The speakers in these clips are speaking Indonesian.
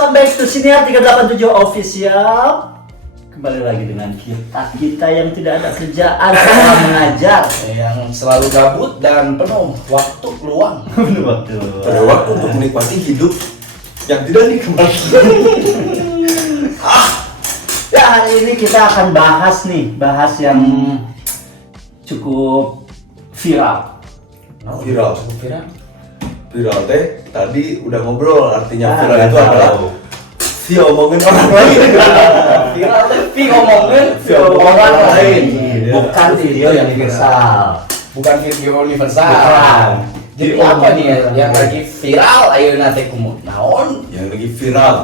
welcome back to Siniar 387 Official. Kembali lagi dengan kita yang tidak ada kerjaan selama mengajar, yang selalu gabut dan penuh waktu luang. penuh waktu untuk menikmati hidup yang tidak nikmat. Ya, hari ini kita akan bahas yang cukup viral. Viral. Cukup viral. Viral teh tadi udah ngobrol, artinya viral udah itu tahu. adalah via omongin orang lain. Viral tapi ngomongin Via orang lain. Bukan video yang universal. Bukan video universal. Bukan. Jadi apa nih yang lagi viral ayeuna teh kumaha? Naon? Yang lagi viral.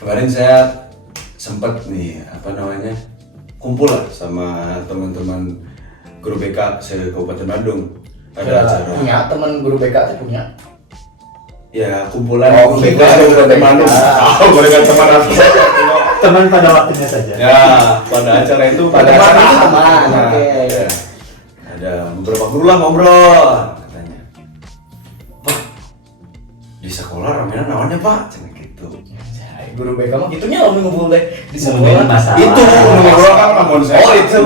Kemarin saya sempat nih kumpul lah sama teman-teman guru BK se-Kabupaten Bandung. Ada acara. Punya teman guru BK teh punya. Ya, kumpulan Oh, guru BK kumpulan se-Kabupaten BK. Bandung. Mereka teman aku. Teman pada waktunya saja. Ya, pada acara itu Pada acara teman. teman, Nah, oke. ya. Ada beberapa guru lah ngobrol katanya. Pak, di sekolah ramenan naonnya Pak? Cina gitu. Guru BK mah gitunya lo ngumpul teh di Ngomongin sekolah. masalah. Itu ngobrol kan namun saya. Oh, itu.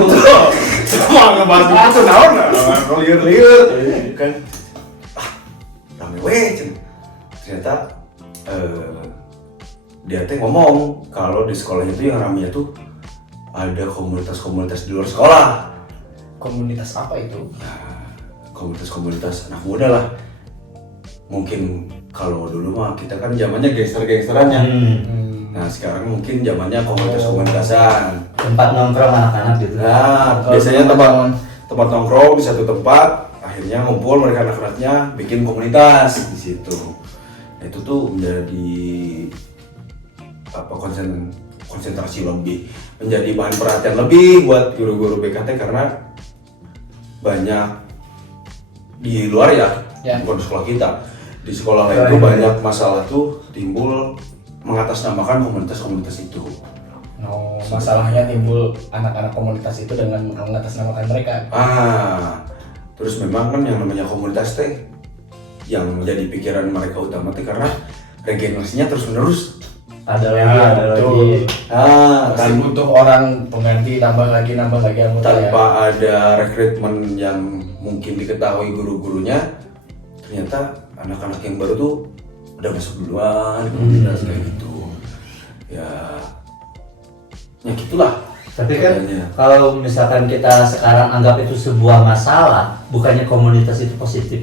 Cuma ngebahas itu naon? Liur-liur. Kan rame we cina. Ternyata dia teh ngomong kalau di sekolahnya tuh yang ramenya tuh ada komunitas-komunitas di luar sekolah. Komunitas apa itu? Komunitas-komunitas anak muda lah. Mungkin kalau dulu mah kita kan zamannya gangster-gangsterannya. Nah sekarang mungkin zamannya komunitas-komunitasan. Tempat nongkrong anak-anak gitu. Nah biasanya tempat nongkrong di satu tempat, akhirnya ngumpul mereka anak-anaknya bikin komunitas di situ. Nah, itu tuh menjadi konsentrasi lebih, menjadi bahan perhatian lebih buat guru-guru BKT karena banyak di luar ya. Bukan di sekolah kita. Di sekolah lain tuh banyak masalah tuh timbul mengatasnamakan komunitas-komunitas itu. No, masalahnya timbul anak-anak komunitas itu dengan mengatasnamakan mereka. Terus memang kan yang namanya komunitas teh yang menjadi pikiran mereka utama teh karena regenerasinya terus-menerus. Ada lagi. Pasti butuh orang pengganti, nambah lagi anggota Tanpa ya. ada rekrutmen yang mungkin diketahui guru-gurunya, ternyata anak-anak yang baru tuh udah masuk duluan di komunitas kayak gitu. Ya gitulah. Tapi kan Kayaknya. kalau misalkan kita sekarang anggap itu sebuah masalah, bukannya komunitas itu positif.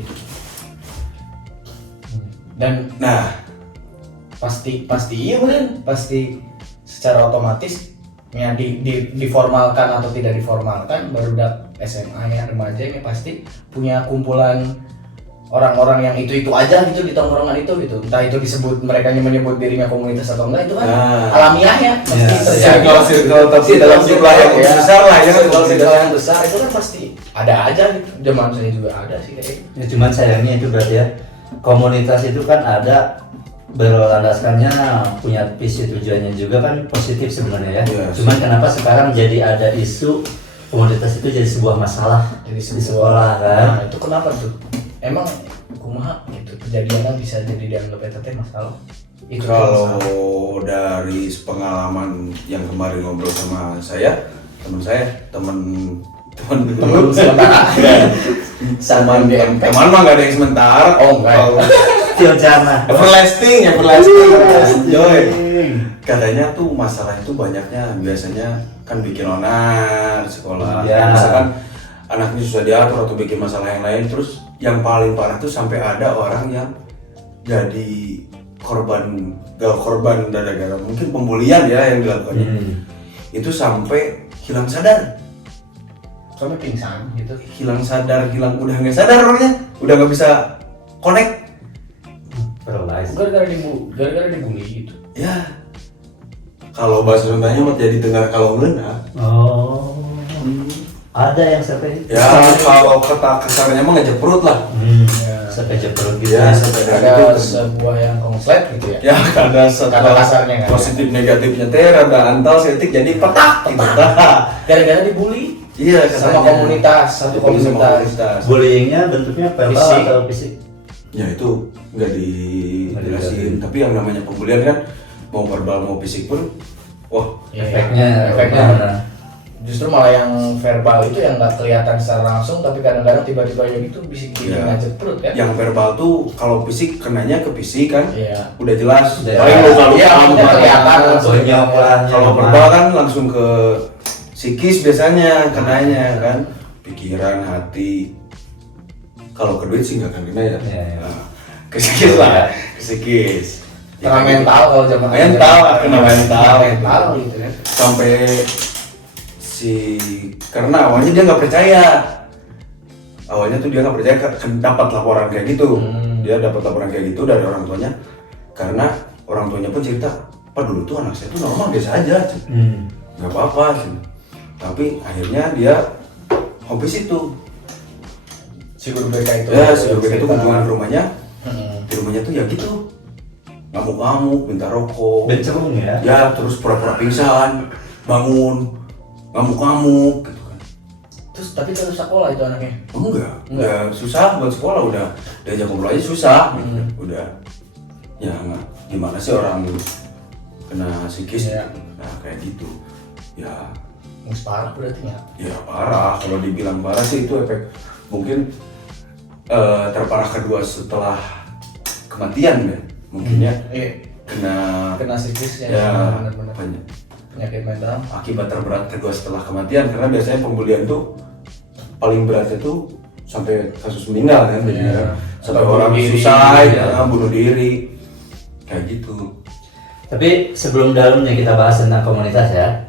Dan Nah, pasti iya bener, pasti secara otomatis ya diformalkan atau tidak diformalkan barudak SMA ya remaja ya pasti punya kumpulan orang-orang yang itu aja gitu di tongkrongan itu gitu, entah itu disebut mereka menyebut dirinya komunitas atau enggak, itu kan alamiah ya pasti terjadi. circle tapi dalam jumlah yang besar lah ya. Circle yang besar itu kan pasti ada aja gitu. Zaman saya juga ada sih kayaknya. Ya, cuman sayangnya itu berarti ya, komunitas itu kan ada berlandaskannya punya visi tujuannya juga kan positif sebenarnya ya. Yes. Cuman kenapa sekarang jadi ada isu komunitas itu jadi sebuah masalah Jadi di sekolah kan? Nah, itu kenapa tuh? Emang kumaha gitu kejadiannya bisa jadi dianggap eta teh masalah? Itu Kalau masalah. dari pengalaman yang kemarin ngobrol sama teman teman mah nggak ada yang sementara. Oh, enggak. Kalau Tiojana. everlasting Joy. Katanya tuh masalah itu banyaknya biasanya kan bikin onar di sekolah. Ya. Misalkan anaknya susah diatur atau bikin masalah yang lain, terus yang paling parah tuh sampai ada orang yang jadi korban gara-gara mungkin pembulian ya yang dilakukannya. Itu sampai hilang sadar. Sampai pingsan gitu. Udah nggak sadar orangnya, udah nggak bisa connect. Gara-gara dibully gitu. Ya, kalau bahasa Sundanya mah jadi dengar kalau ngeuna. Oh, ada yang sampai Ya, kalau kata kasarnya mah ngejeprut lah. sampai jeprot gitu. Ya, sampai Ada gitu. sebuah yang konslet gitu ya. Ya, ada Kata kasarnya kan. positif negatifnya teh rada antal setik jadi petak gitu. Gara-gara dibully. Iya, Sama katanya. komunitas, satu Dibully sama komunitas. Bullyingnya bentuknya verbal Fisik. atau fisik? Ya itu nggak dijelasin. Tapi yang namanya pembulian kan mau verbal mau fisik pun, wah efeknya efeknya justru malah yang verbal itu yang nggak kelihatan secara langsung, tapi kadang-kadang tiba-tiba yang itu bisa bikin ngajak perut kan. Yang verbal tuh kalau fisik kenanya ke fisik kan, udah jelas. Udah Paling luka-luka kelihatan bonyok lah. Kalau verbal kan langsung ke psikis biasanya kenanya kan, pikiran, hati. Kalau ke duit sih nggak akan kena ya. Nah, ke psikis lah, ke psikis. Kena mental kalau zaman mental, kena mental gitu kan. Sampai karena awalnya dia nggak percaya. Awalnya tuh dia nggak percaya dapat laporan kayak gitu. Dia dapat laporan kayak gitu dari orang tuanya. Karena orang tuanya pun cerita, Pak dulu tuh anak saya tuh normal biasa aja, nggak apa-apa. Tapi akhirnya dia habis itu. Si guru BK itu. Ya, si guru BK itu kunjungan ke rumahnya. Di rumahnya tuh ya gitu, ngamuk-ngamuk, minta rokok. Bencong ya. Ya, terus pura-pura pingsan, bangun, ngamuk-ngamuk gitu kan. Terus tapi terus sekolah itu anaknya? Enggak. Ya susah buat sekolah, udah diajak ngobrol aja susah. Udah. Ya nggak, gimana sih orang kena psikis ya. Nah kayak gitu. Ya Parah berarti ya? Ya parah, kalau dibilang parah sih itu efek mungkin terparah kedua setelah kematian ya mungkin ya. Kena psikis ya benar-benar penyakit mental. Akibat terberat kedua setelah kematian, karena biasanya pembulian tuh paling beratnya tuh sampai kasus meninggal kan, sampai orang suicide, bunuh diri kayak gitu. Tapi sebelum dalamnya kita bahas tentang komunitas ya,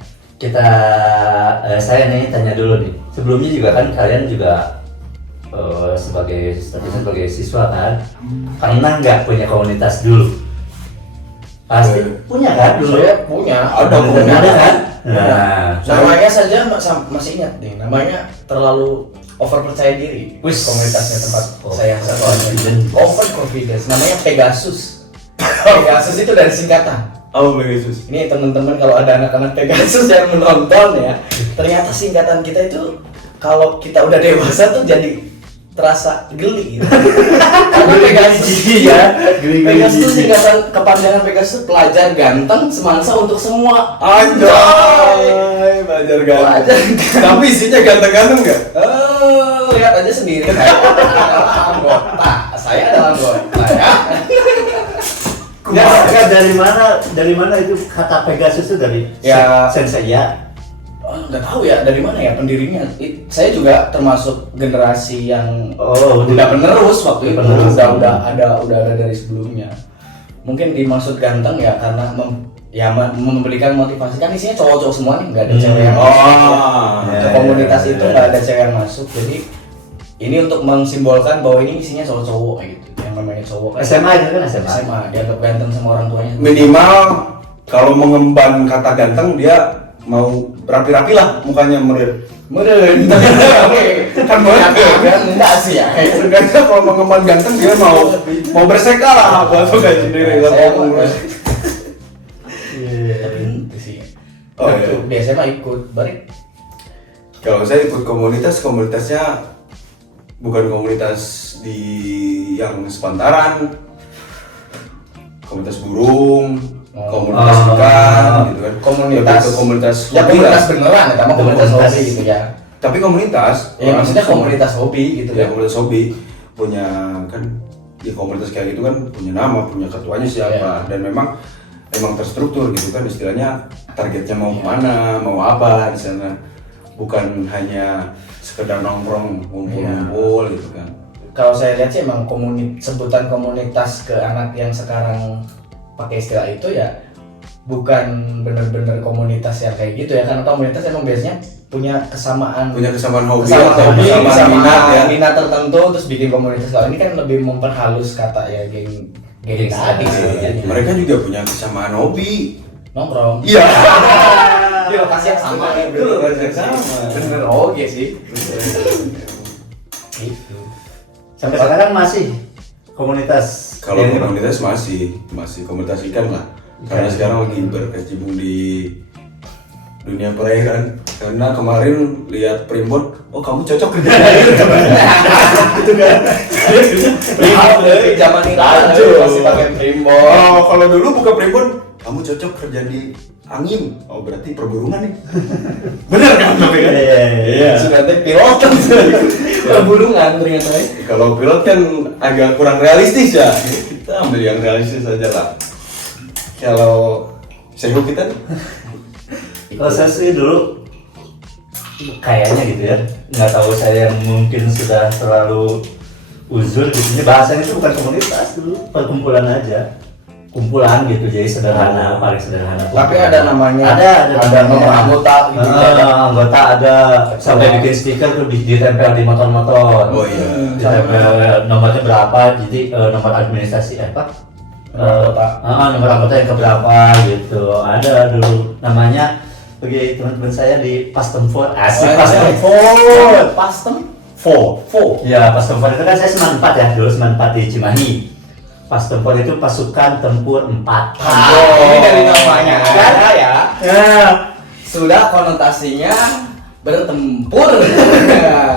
saya nih tanya dulu nih. Sebelumnya juga kan kalian juga sebagai siswa kan, pernah nggak punya komunitas dulu? Pasti punya kan dulu? Saya punya. Ada kan? Nah, namanya saja masih ingat nih. Namanya terlalu over percaya diri. Komunitasnya tempat saya overconfidence. Namanya Pegasus. Pegasus itu dari singkatan. Pegasus. Ini teman-teman kalau ada anak-anak Pegasus yang menonton ya, ternyata singkatan kita itu kalau kita udah dewasa tuh jadi terasa geli gitu. Karena Pegasus ya, Pegasus itu singkatan kepanjangan Pegasus pelajar ganteng semangsa untuk semua. Anjay, belajar ganteng. Tapi isinya ganteng-ganteng nggak? Lihat aja sendiri. Saya adalah anggota ya. Ya, dari mana itu kata Pegasus itu dari Sensei ya? Nggak tahu ya dari mana ya pendirinya. Saya juga termasuk generasi yang udah penerus waktu itu. Udah ada dari sebelumnya. Mungkin dimaksud ganteng ya karena memberikan motivasi, kan isinya cowok-cowok semua nih, nggak ada cewek yang masuk. Ke komunitas itu nggak ada cewek yang masuk. Jadi ini untuk mensimbolkan bahwa ini isinya cowok-cowok gitu. Yang namanya cowok. SMA itu kan SMA. Dianggap ganteng sama orang tuanya. Minimal kalau mengemban kata ganteng dia mau rapi-rapi lah mukanya meren kan banget enggak sih ya tergantung kalau mengemban ganteng dia mau berseka lah buat kayak sendiri saya tapi itu sih biasanya mah ikut balik. Kalau saya ikut komunitasnya bukan komunitas di yang sepantaran, komunitas burung, komunitas ikan gitu kan, komunitas beneran ya, komunitas hobi gitu ya. Tapi komunitas maksudnya komunitas hobi gitu ya, komunitas hobi punya kan, di komunitas kayak gitu kan punya nama, punya ketuanya siapa, dan memang terstruktur gitu kan, istilahnya targetnya mau kemana, mau apa di sana, bukan hanya sekedar nongkrong ngumpul gitu kan. Kalau saya lihat sih emang sebutan komunitas ke anak yang sekarang pakai istilah itu ya bukan benar-benar komunitas yang kayak gitu ya, karena komunitas emang biasanya punya kesamaan hobi minat tertentu terus bikin komunitas. Kalau ini kan lebih memperhalus kata ya geng tadi sih. Mereka juga punya kesamaan hobi nongkrong. Iya. Di lokasi yang sama ya, bener oke sih. Itu sampai sekarang masih komunitas. Kalau komunitas masih komunitas ikan lah, karena sekarang lagi berkecimpung di dunia perairan. Karena kemarin lihat primbon, oh kamu cocok kerja itu kan. Primbon dari zaman itu masih pakai primbon. Oh, kalau dulu buka primbon, kamu cocok kerja di angin. Oh, berarti perburungan nih. Bener kan tapi kan? Iya. Sudah pilot kan perburungan ternyata. Kalau pilot kan agak kurang realistis ya. Kita ambil yang realistis aja lah. Kalau Sehu kita nih, Kalau saya sih dulu kayaknya gitu ya, nggak tahu saya yang mungkin sudah terlalu uzur gitu. Ini bahasanya itu bukan komunitas dulu, perkumpulan aja, kumpulan gitu, jadi sederhana, paling sederhana. Tapi ada namanya. Ada nomor anggota gitu. Anggota ada, sampai bikin stiker tuh ditempel di motor-motor. Oh iya. Ditempel nomornya berapa, jadi nomor administrasi apa? Nomor anggota yang keberapa gitu. Ada dulu namanya bagi teman-teman saya di Pastem 4. Asik Pastem 4. Pastem 4. Ya, Pastem 4 itu kan saya Seman 4 ya, dulu Seman 4 di Cimahi. Pastem 4 itu pasukan tempur 4. Ini dari namanya ada ya. Ya. Sudah konotasinya bertempur.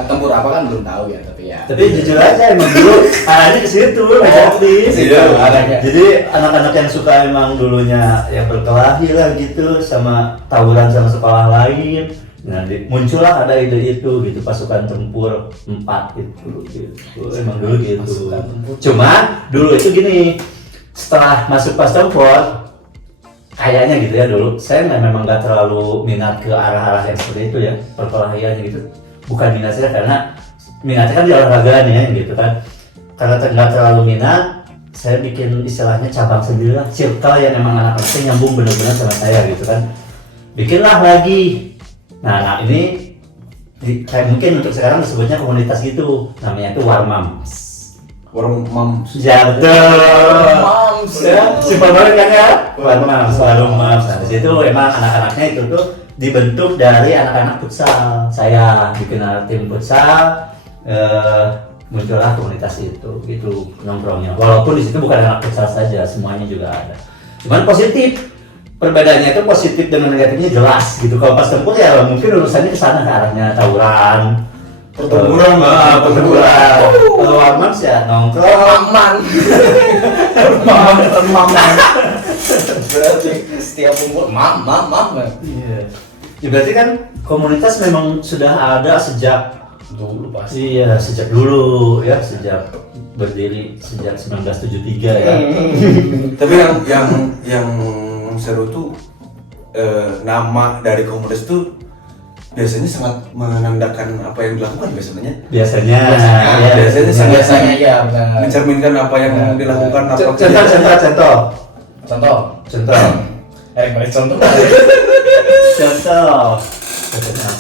Tempur apa kan belum tahu ya, tapi ya. Tapi jujur aja emang dulu arahnya ke situ, negatif. Iya, arahnya. Jadi anak-anak yang suka emang dulunya yang berkelahi lah gitu, sama tawuran sama sekolah lain. Nah, muncullah ada ide itu gitu, pasukan tempur 4 itu gitu. Emang dulu gitu. Pasukan tempur. Cuma dulu itu gini, setelah masuk pas tempur kayaknya gitu ya dulu, saya memang nggak terlalu minat ke arah-arah yang seperti itu ya, perkelahiannya gitu. Bukan minat saya karena minatnya kan di olahraga nih ya gitu kan. Karena nggak terlalu minat, saya bikin istilahnya cabang sendiri lah, circle yang emang anak-anaknya nyambung benar-benar sama saya gitu kan. Bikinlah lagi. Nah ini kayak mungkin untuk sekarang disebutnya komunitas gitu, namanya itu Warmams. Warung mam. Jatuh. Mams Ya, simpel banget kan ya? Warmams. Nah, di situ emang anak-anaknya itu tuh dibentuk dari anak-anak futsal. Saya bikin tim futsal, muncullah komunitas itu, gitu nongkrongnya. Walaupun di situ bukan anak futsal saja, semuanya juga ada. Cuman positif. Perbedaannya itu positif dengan negatifnya jelas gitu. Kalau pas tempur ya mungkin urusannya ke sana ke arahnya tawuran. Pertempuran, pertempuran. Kalau Warmams ya nongkrong. Maman. Berarti setiap kumpul mam. Iya. Ya berarti kan komunitas memang sudah ada sejak Dulu pasti. iya, sejak dulu ya, sejak berdiri sejak 1973 ya. Tapi yang seru tuh nama dari komunitas tuh biasanya sangat menandakan apa yang dilakukan biasanya. Biasanya Biasanya ya benar. Mencerminkan apa yang dilakukan, apa Contoh. Erik contoh.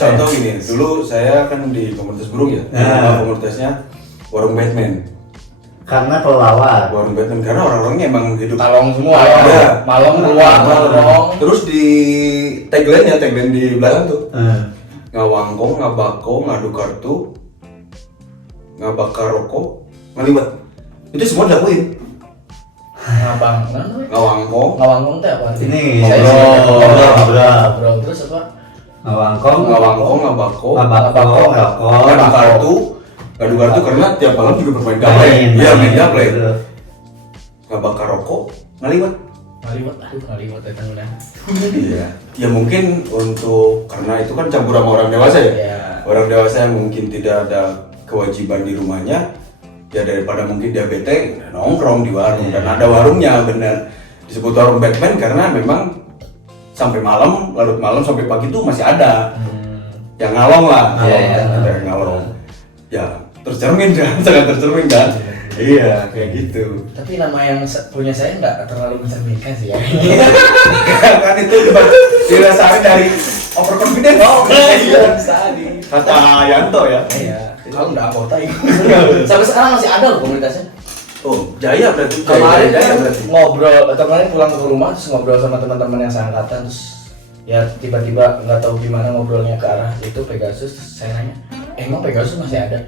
Contoh gini, dulu saya kan di komunitas burung ya. Nama komunitasnya Warung Batman. Karena kelelawar. Warung Batman karena orang-orangnya emang hidup Talong semua Iya. ya. Malam keluar nongkrong. Terus di tagline di belakang tuh Eh, ngawangkong, ngabako, ngadu kartu, ngabakar rokok, ngaliwat. Itu semua dilakuin. Ngawangkong, Ngawangkong teh apa? Ini Ngobrol terus apa? ngawangkong, ngabako, ngabako, ngadu kartu karena tiap malam juga bermain gaple. Iya, main gaple. Ngabakar rokok, ngaliwat. Ngaliwat itu udah. Iya. Ya mungkin untuk karena itu kan campur sama orang dewasa ya. Iya. Orang dewasa yang mungkin tidak ada kewajiban di rumahnya, ya daripada mungkin dia bete nongkrong di warung dan ada warungnya bener. Disebut warung Batman karena memang sampai malam, larut malam sampai pagi tuh masih ada. Yang ngalong lah. Iya. Ada yang ngalong. Ya, tercermin kan, sangat tercermin kan. Iya, kayak gitu. Tapi nama yang punya saya nggak terlalu mencerminkan sih ya. Kan itu dirasain dari overconfident. Iya, bisa di. Kata Yanto ya. Iya. Kalau nggak anggota itu. Sampai sekarang masih ada loh komunitasnya. Oh, Jaya berarti. Kemarin Jaya kan berarti. ngobrol, kemarin pulang ke rumah terus ngobrol sama teman-teman yang seangkatan terus ya tiba-tiba nggak tahu gimana ngobrolnya ke arah itu Pegasus terus saya nanya, emang Pegasus masih ada?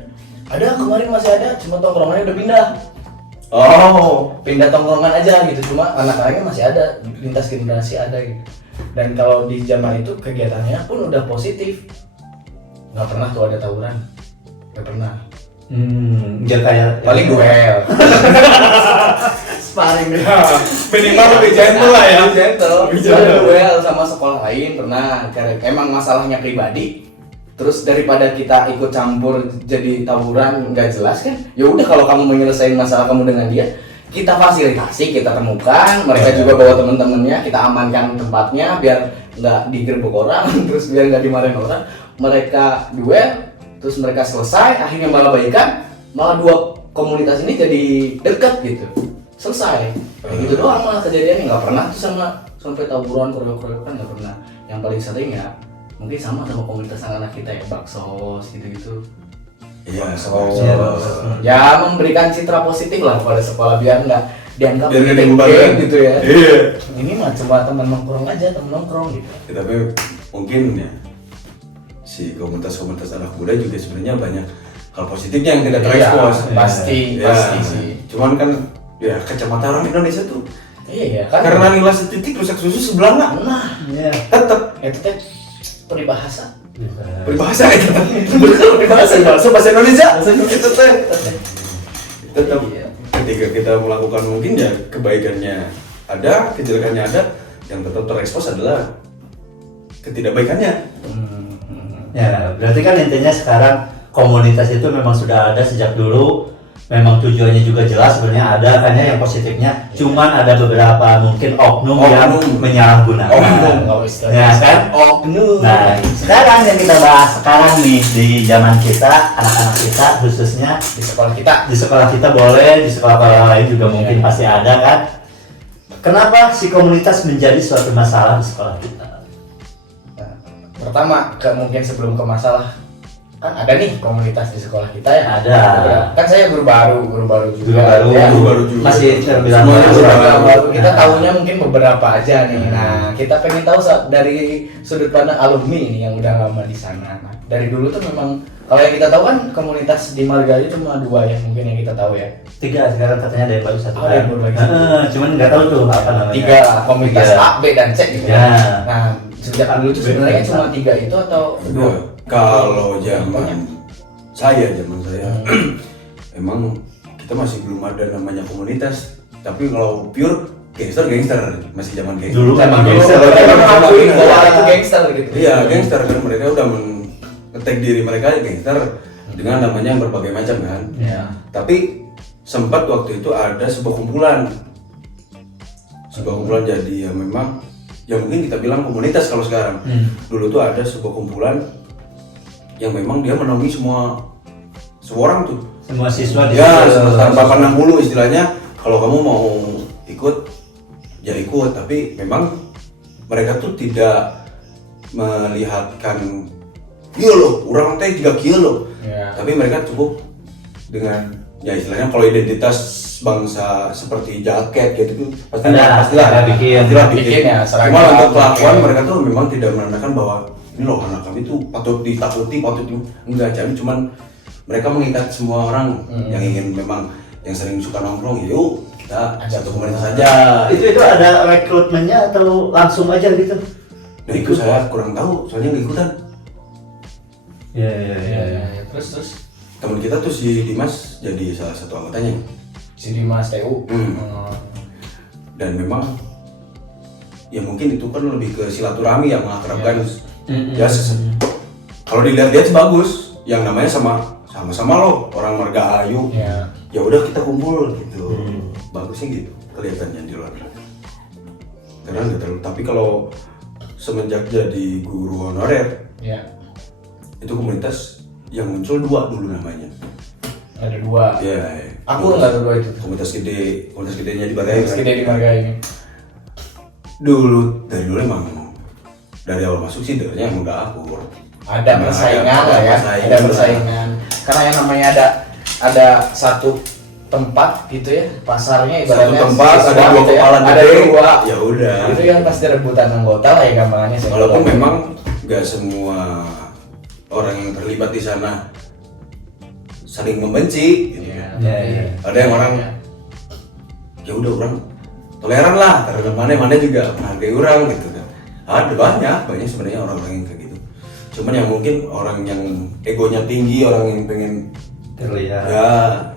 Ada, kemarin masih ada, cuma tongkrongannya udah pindah. Oh, Pindah tongkrongan aja gitu, cuma anak-anaknya masih ada, lintas generasi ada gitu. Dan kalau di zaman itu kegiatannya pun udah positif. Nggak pernah tuh ada tawuran, nggak pernah. Dia kayak Paling duel. Sparring deh. Minimal lebih gentle lah ya. Lebih gentle. Lebih Saya gentle. duel sama sekolah lain pernah. Karena emang masalahnya pribadi. Terus daripada kita ikut campur jadi tawuran nggak jelas kan? Ya udah kalau kamu menyelesaikan masalah kamu dengan dia, kita fasilitasi, kita temukan, mereka juga bawa teman-temannya, kita amankan tempatnya biar nggak digerebek orang, terus biar nggak dimarahin orang. Mereka duel, terus mereka selesai, akhirnya malah baikan, malah dua komunitas ini jadi dekat gitu, selesai. Kayak gitu doang malah kejadiannya, nggak pernah tuh sampai tawuran, keroyokan nggak pernah. Yang paling sering ya mungkin sama komunitas anak-anak kita ya, baksos gitu-gitu. Iya. Iya, Ya memberikan citra positif lah kepada sekolah biar nggak dianggap Biar nggak geng dibebankan. gitu ya. Iya. Ini mah cuma teman nongkrong aja, teman nongkrong gitu. Ya, tapi mungkin ya si komunitas anak muda juga sebenarnya banyak hal positifnya yang tidak terekspos. Iya, pasti sih. Cuman kan ya kacamata orang Indonesia tuh Iya kan. karena nilai setitik rusak susu sebelah nggak. Nah, Iya. Tetap itu teh peribahasa. berbahasa itu. Peribahasa Bahasa Indonesia. itu teh. Tetap Iya. ketika kita melakukan mungkin ya kebaikannya ada, kejelekannya ada, yang tetap terekspos adalah ketidakbaikannya. Ya, berarti kan intinya sekarang komunitas itu memang sudah ada sejak dulu. Memang tujuannya juga jelas sebenarnya ada, hanya yang positifnya. Cuman ada beberapa mungkin oknum yang menyalahgunakan. Oknum kalau istilahnya. Ya kan? Oknum. Nah, sekarang yang kita bahas sekarang nih di zaman kita, anak-anak kita khususnya Di sekolah kita. di sekolah kita boleh, di sekolah lain juga mungkin pasti ada kan. Kenapa si komunitas menjadi suatu masalah di sekolah kita? Nah, pertama, mungkin sebelum ke masalah, kan ada nih komunitas di sekolah kita ya. Ada. Kan saya guru baru juga. Guru baru, Ya. Guru baru juga. masih terbilang Semuanya baru. baru. Baru kita Nah. tahunya mungkin beberapa aja nih. Nah, kita pengen tahu dari sudut pandang alumni ini yang udah lama di sana. Nah, dari dulu tuh memang kalau yang kita tahu kan komunitas di Margahayu cuma 2 ya mungkin yang kita tahu ya. 3 sekarang katanya ada yang baru 1 Oh, ada yang baru lagi. cuman nggak tahu tuh apa namanya. 3 komunitas 3. A, B dan C gitu. Ya. Nah, sejak dulu tuh sebenarnya cuma 3 itu atau Nah, kalau zaman saya emang kita masih belum ada namanya komunitas, tapi kalau pure gangster masih zaman gangster. Dulu kan Zaman dulu gangster. mereka mengakui Iya. bahwa itu gangster gitu. Iya, gangster kan mereka udah nge-tag diri mereka gangster dengan namanya yang berbagai macam kan. Iya. Tapi sempat waktu itu ada sebuah kumpulan jadi ya memang ya mungkin kita bilang komunitas kalau sekarang. Dulu tuh ada sebuah kumpulan yang memang dia menaungi semua orang tuh. Semua siswa di Ya, situ. tanpa pandang bulu istilahnya. Kalau kamu mau ikut, ya ikut. Tapi memang mereka tuh tidak melihatkan iya loh, orang teh 3 kilo. Iya. Tapi mereka cukup dengan ya istilahnya kalau identitas bangsa seperti jaket gitu tuh pastilah bikin ya, seragam. Cuma untuk kelakuan mereka tuh memang tidak menandakan bahwa ini loh anak kami tuh patut ditakuti, enggak, jadi cuman mereka mengikat semua orang yang ingin memang yang sering suka nongkrong, yuk kita satu komunitas saja. Itu ada rekrutmennya atau langsung aja gitu? Nah itu saya kurang tahu, soalnya nggak ikutan. Iya. Terus Teman kita tuh si Dimas jadi salah satu anggotanya. si Dimas TU. Dan memang ya mungkin itu kan lebih ke silaturahmi yang mengakrabkan. Ya kalau dilihat-lihat sih bagus, yang namanya sama-sama loh orang Margahayu. Iya. Ya udah kita kumpul gitu. Bagusnya gitu kelihatannya di luar. Karena nggak terlalu. Tapi kalau semenjak jadi guru honorer, Iya. itu komunitas yang muncul 2 dulu namanya. Ada 2. Ya. Aku enggak ada 2 itu. Komunitas gedenya di Margahayu. Terus gede di Margahayu. Dari dulu emang dari awal masuk sih dengarnya emang udah akur. Ada Memang persaingan ada lah ya. persaingan. Ada persaingan. Karena yang namanya ada satu tempat gitu ya, pasarnya Satu ibaratnya tempat siswa ada 2 gitu ya. kepala Ada gede. 2. Ya udah. Itu yang pasti rebutan anggota lah ya gampangannya. saya Walaupun bilang. memang nggak semua orang yang terlibat di sana saling membenci. Gitu. Iya. Iya. Ada yang orang ya udah orang toleran lah terhadap mana juga menghargai orang gitu kan. Ada banyak sebenarnya orang-orang yang kayak gitu. Cuman yang mungkin orang yang egonya tinggi, orang yang pengen terlihat. Ya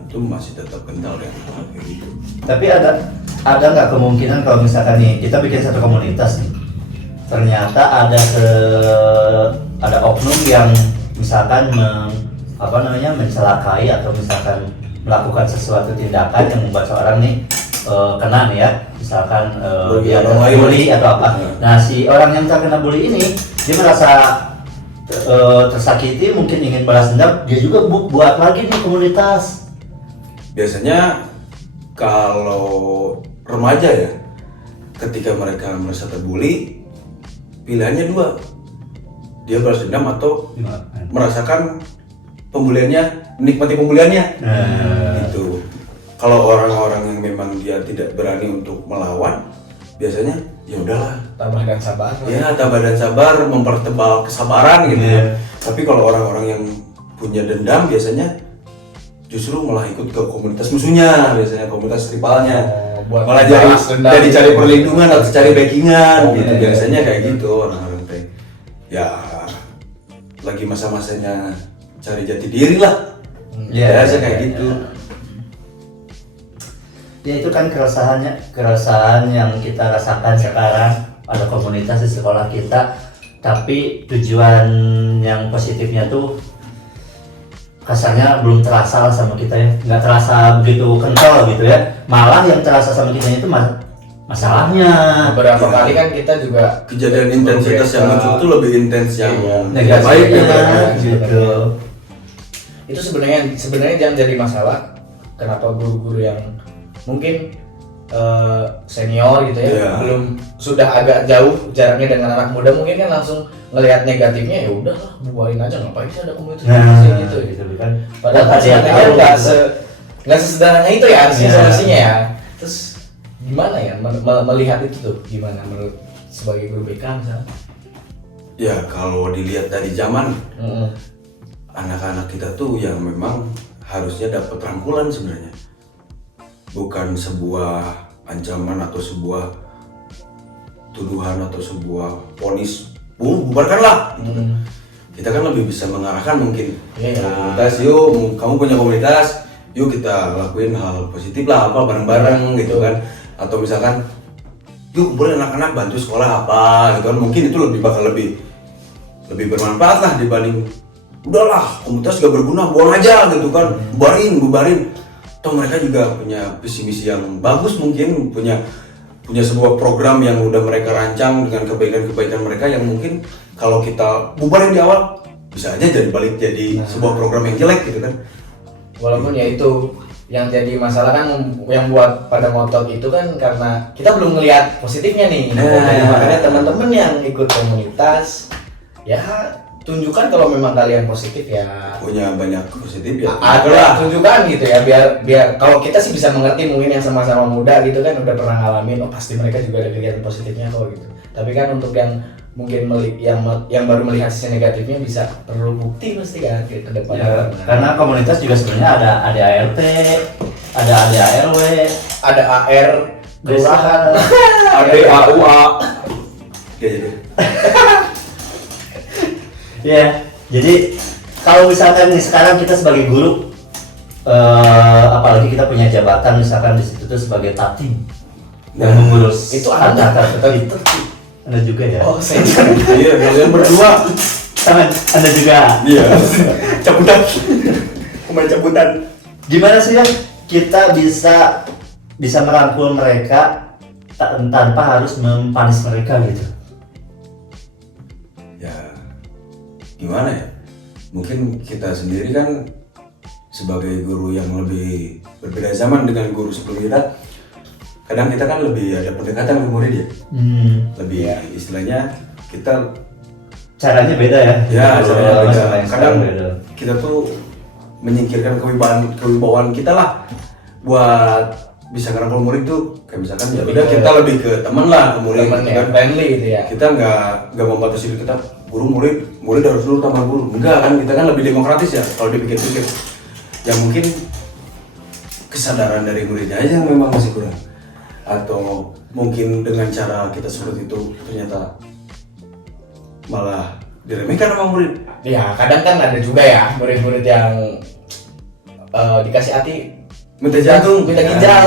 itu masih tetap kental ya kayak gitu. Tapi ada nggak kemungkinan kalau misalkan nih kita bikin satu komunitas nih, ternyata ada oknum yang misalkan mencelakai atau misalkan melakukan sesuatu tindakan yang membuat seorang nih kena nih ya, misalkan dia bully atau apa. Nah si orang yang terkena bully ini dia merasa tersakiti, mungkin ingin balas dendam, dia juga buat lagi nih komunitas. Biasanya kalau remaja ya, ketika mereka merasa terbuli, pilihannya dua, dia balas dendam atau merasakan pembuliannya, menikmati pembuliannya. Gitu. Kalau orang-orang yang memang dia tidak berani untuk melawan, biasanya ya udahlah, tabah dan sabar. Ya tabah dan sabar, mempertebal kesabaran gitu ya. Tapi kalau orang-orang yang punya dendam biasanya justru malah ikut ke komunitas musuhnya, biasanya komunitas rivalnya. Malah jadi cari perlindungan atau cari backingan gitu. Biasanya kayak gitu orang-orang teh. Ya lagi masa-masanya cari jati diri lah. Biasa kayak gitu. Ya itu kan keresahan yang kita rasakan sekarang, ada komunitas di sekolah kita, tapi tujuan yang positifnya tuh kasarnya belum terasa sama kita ya, nggak terasa begitu kental gitu ya, malah yang terasa sama kita itu masalahnya. Beberapa kali kan kita juga kejadian intensitas yang muncul tuh lebih intens yang negatif baik ya, gitu. Itu sebenarnya jangan jadi masalah. Kenapa guru-guru yang mungkin senior gitu ya, belum sudah agak jauh jaraknya dengan anak muda, mungkin kan langsung ngelihat negatifnya, ya udahlah buarin aja, ngapain sih ada komunitas gitu kan. Padahal sebenarnya nggak sesederhana itu ya harusnya solusinya ya. Terus gimana ya melihat itu tuh, gimana menurut sebagai guru BK misalnya? Ya kalau dilihat dari zaman, anak-anak kita tuh yang memang harusnya dapat rangkulan sebenarnya, bukan sebuah ancaman atau sebuah tuduhan atau sebuah vonis, bubarkanlah. Kita kan lebih bisa mengarahkan mungkin. Komunitas, yuk kamu punya komunitas, yuk kita lakuin hal positif lah, apa bareng-bareng gitu kan. Atau misalkan yuk boleh anak-anak bantu sekolah apa gitu kan, mungkin itu bakal lebih bermanfaat lah dibanding udahlah komunitas gak berguna, buang aja gitu kan, bubarin. Atau mereka juga punya visi misi yang bagus, mungkin punya sebuah program yang udah mereka rancang dengan kebaikan mereka yang mungkin kalau kita bubarin di awal bisa aja jadi sebuah program yang jelek gitu kan. Walaupun ya itu yang jadi masalah kan, yang buat pada ngotot itu kan karena kita belum melihat positifnya nih. Makanya teman-teman yang ikut komunitas ya tunjukkan kalau memang kalian positif ya, punya banyak positif ya, ada tunjukkan gitu ya, biar kalau kita sih bisa mengerti, mungkin yang sama-sama muda gitu kan udah pernah ngalamin, oh pasti mereka juga ada kegiatan positifnya kok gitu. Tapi kan untuk yang mungkin yang baru melihat sisi negatifnya bisa perlu bukti mesti kan ke depan ya, karena komunitas juga sebenarnya ada ART, ada ARW, ada AR kelurahan, ada AUA gitu. Ya, jadi kalau misalkan nih sekarang kita sebagai guru, apalagi kita punya jabatan misalkan di situ tuh sebagai tatim yang mengurus itu Anda itu Anda juga ya? Oh, saya iya, kalian berdua sama Anda juga. Iya. Cabutan. Pemain cabutan. Gimana sih ya kita bisa merangkul mereka tanpa harus mempanis mereka gitu? Gimana ya, mungkin kita sendiri kan sebagai guru yang lebih berbeda zaman dengan guru sebelum kita, kadang kita kan lebih ada pendekatan ke murid ya, lebih ya, istilahnya kita caranya beda ya. Ya caranya beda. Kadang beda. Kita tuh menyingkirkan kewibawaan kita lah buat bisa ngerangkul murid tuh, kayak misalkan ya udah kita lebih ke teman lah, ke murid gitu kan, friendly gitu ya. Kita nggak membatasi diri kita guru murid harus dulu tambah guru, enggak kan, kita kan lebih demokratis ya kalau dipikir-pikir. Ya mungkin kesadaran dari muridnya aja yang memang masih kurang, atau mungkin dengan cara kita seperti itu ternyata malah diremehkan sama murid. Ya kadang kan ada juga ya murid-murid yang dikasih hati Minta jantung, minta ginjal.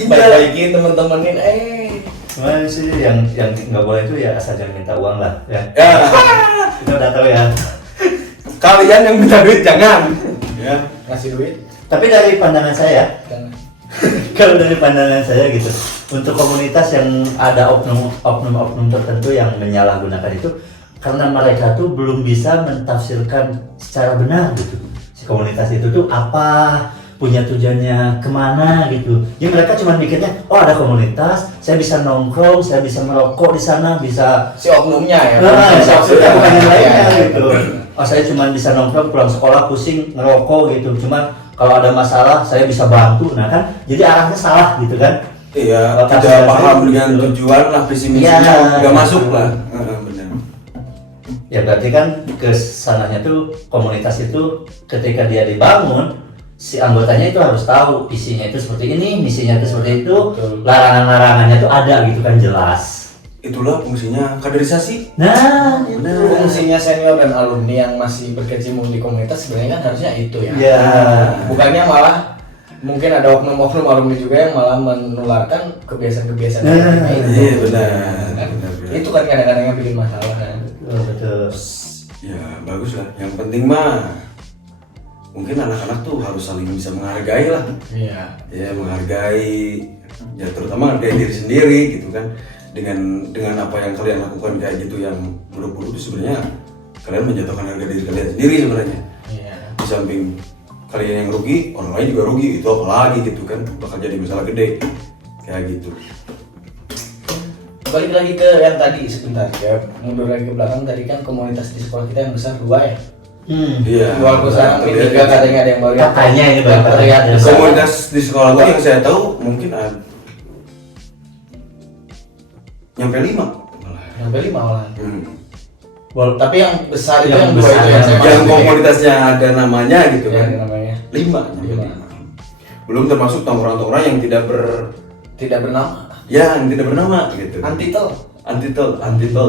Baik-baikin temen-temenin Cuman sih yang nggak boleh itu ya asal jangan minta uang lah ya. Ya, Kita udah tahu ya. kalian yang minta duit jangan. Ya. ngasih duit Tapi dari pandangan saya, dan kalau dari pandangan saya gitu, untuk komunitas yang ada oknum-oknum tertentu yang menyalahgunakan itu, karena mereka tuh belum bisa mentafsirkan secara benar gitu. Si komunitas itu tuh apa, punya tujuannya kemana gitu. Jadi mereka cuma mikirnya, oh ada komunitas, saya bisa nongkrong, saya bisa merokok di sana, bisa si oknumnya ya. maksudnya bukan yang lainnya Ya, gitu. Oh saya cuma bisa nongkrong pulang sekolah pusing ngerokok gitu. Cuma kalau ada masalah saya bisa bantu. Nah kan, jadi arahnya salah gitu kan. Iya, Kalau tidak saya paham gitu. dengan tujuan lah visi misinya, Iya. nggak masuk lah. Benar. Ya berarti kan kesananya tuh komunitas itu ketika dia dibangun, si anggotanya itu harus tahu isinya itu seperti ini, misinya itu seperti itu, Betul. larangan-larangannya tuh ada gitu kan jelas. Itulah fungsinya kaderisasi. Nah, itu. Fungsinya senior dan alumni yang masih berkecimpung di komunitas sebenarnya kan harusnya itu ya. Ya. Bukannya malah mungkin ada oknum-oknum alumni juga yang malah menularkan kebiasaan-kebiasaan yang Nah, itu. iya, benar. Kan? Benar. Itu kan kadang-kadang yang bikin masalah kan. Betul. Ya bagus lah. Yang penting mah mungkin anak-anak tuh harus saling bisa menghargai lah. Iya. Ya menghargai, ya terutama menghargai diri sendiri gitu kan. Dengan apa yang kalian lakukan kayak gitu yang buruk-buruk itu sebenarnya kalian menjatuhkan harga diri kalian sendiri sebenarnya. Iya. Di samping kalian yang rugi, orang lain juga rugi, itu apalagi gitu kan, bakal jadi masalah gede kayak gitu. Balik lagi ke yang tadi sebentar ya, mundur lagi ke belakang. Tadi kan komunitas di sekolah kita yang besar 2 ya. Iya. Walaupun sekarang ini terlihat 3 ya. katanya ada yang baru. Katanya ini baru terlihat. katanya. Komunitas di sekolah tuh yang saya tahu mungkin ada nyampe 5 malah. Sampai 5 malah. Wal- Tapi yang besar itu Yang yang 2 besar, itu yang saya Yang maksud ya. komunitasnya ada namanya gitu Ya, kan. ada namanya. 5. Lima. Belum termasuk tongkrong-tongkrong yang tidak Tidak bernama. yang tidak bernama gitu. Antitel. Antitol.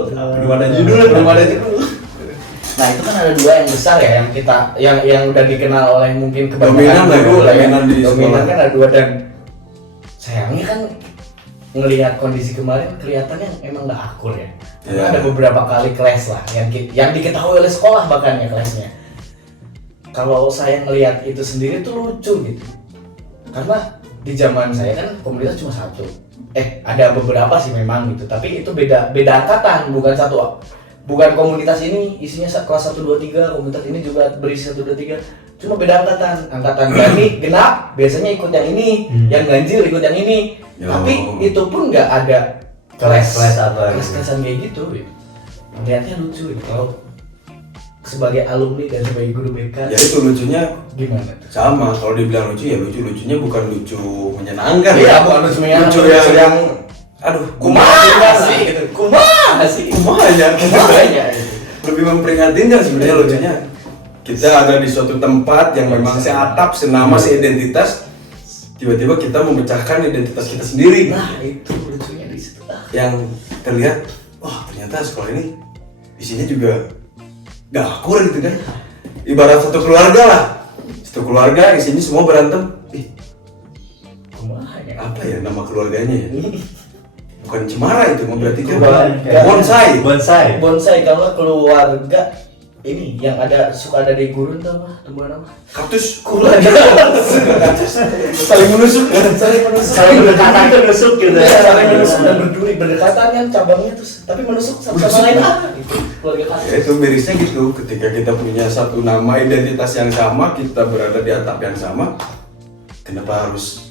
Belum ada judul, belum ada judul. Nah itu kan ada 2 yang besar ya yang kita yang udah dikenal oleh mungkin Dominan kebanyakan lah ya, guru lah ya. dominan di Dominan sekolah. kan ada 2 dan sayangnya kan ngelihat kondisi kemarin kelihatannya emang nggak akur ya. Karena Iya. ada beberapa kali kelas lah yang diketahui oleh sekolah bahkan ya kelasnya. Kalau saya ngelihat itu sendiri tuh lucu gitu. Karena di zaman saya kan komunitas cuma 1. Ada beberapa sih memang gitu, tapi itu beda angkatan, bukan komunitas ini isinya kelas 1 2 3, komunitas ini juga berisi 1 2 3. Cuma beda angkatan Gani genap biasanya ikut yang ini, yang ganjil ikut yang ini. Yo. Tapi itu pun nggak ada Kelas apa? kelas-kelasan kayak gitu. Melihatnya lucu gitu. Kalau sebagai alumni dan sebagai guru BK Ya itu lucunya gimana tuh? sama, kalau dibilang lucu ya lucunya bukan lucu menyenangkan Iya, bukan lucu menyenangkan. lucu yang aduh Kumaha sih gitu. Kumaha sih? kumaha ya Kumaha ya? lebih memprihatinkan sebenarnya lucunya. Kita ada di suatu tempat yang memang seatap, senama, seidentitas, tiba-tiba kita memecahkan identitas kita sendiri Nah, itu lucunya di situ. yang terlihat, wah ternyata sekolah ini isinya juga gak akur gitu kan. Ibarat satu keluarga lah, satu keluarga isinya semua berantem. Kumaha ya? Apa ya nama keluarganya ya? Bukan cemara itu, berarti kan Bukan. bonsai. Bonsai. Bonsai kalau keluarga ini yang suka ada di gurun tuh apa? Tumbuhan apa? Kaktus. Keluarga. Saling menusuk. Saling berdekatan tuh nusuk gitu ya. Saling menusuk dan berduri berdekatan kan cabangnya terus, tapi menusuk satu sama lain gitu. Keluarga kaktus. Ya itu mirisnya gitu, ketika kita punya satu nama identitas yang sama, kita berada di atap yang sama, kenapa harus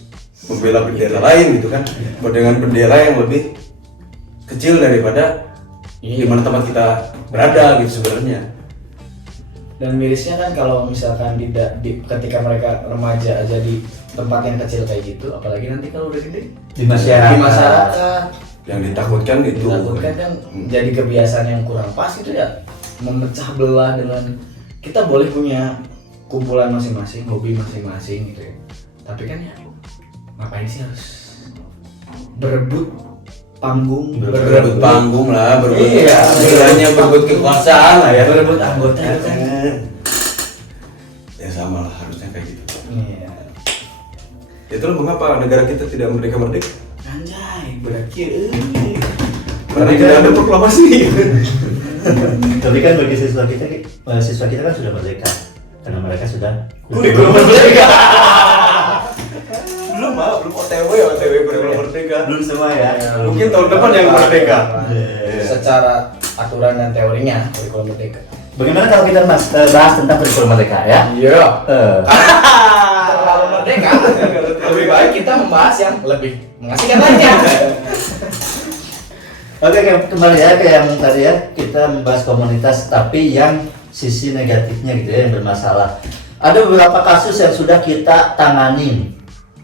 membela bendera lain gitu kan? Dengan bendera yang lebih kecil daripada di mana tempat kita berada gitu sebenarnya. Dan mirisnya kan kalau misalkan ketika mereka remaja aja di tempat yang kecil kayak gitu, apalagi nanti kalau udah gede Di masyarakat. di masyarakat Yang ditakutkan itu ditakutkan kan jadi kebiasaan yang kurang pas gitu ya, memecah belah dengan kita boleh punya kumpulan masing-masing, hobi masing-masing gitu ya, tapi kan ya ngapain sih harus berebut panggung, berebut panggung lah, berebut Iya. istilahnya berebut kekuasaan lah ya. berebut anggota itu kan. Ya sama Itulah mengapa negara kita tidak merdeka-merdeka. Anjay, berakhir. Karena tidak ada proklamasi. Tapi kan bagi siswa kita kan sudah merdeka karena mereka sudah Belum merdeka. belum OTW belum merdeka. belum semua ya. Mungkin tahun depan yang merdeka. Secara aturan dan teorinya kurikulum merdeka. Bagaimana kalau kita bahas tentang kurikulum merdeka ya? Iya. Terlalu merdeka. Lebih baik kita membahas yang lebih mengasihkan lainnya. Oke, kembali ya ke yang tadi ya, kita membahas komunitas tapi yang sisi negatifnya gitu ya, yang bermasalah. Ada beberapa kasus yang sudah kita tanganin,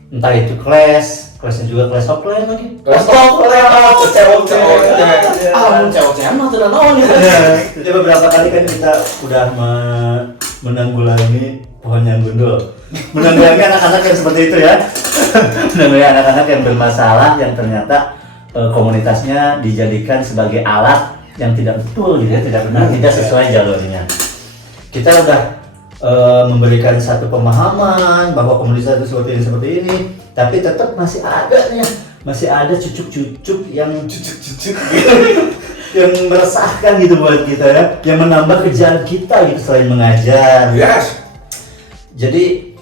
entah itu kelasnya juga kelas offline lagi. Kelas offline, cewek-cewek mah tidak naon ya. Jadi beberapa kali kan kita udah menanggulangi pohon yang gundul, menanggulangi anak-anak yang seperti itu ya, menanggulangi anak-anak yang bermasalah yang ternyata komunitasnya dijadikan sebagai alat yang tidak betul gitu ya, tidak benar, tidak sesuai jalurnya. Kita udah memberikan satu pemahaman bahwa komunitas itu seperti ini, tapi tetap masih ada cucuk-cucuk yang yang meresahkan gitu buat kita ya, yang menambah kerjaan kita gitu selain mengajar. Yes. Jadi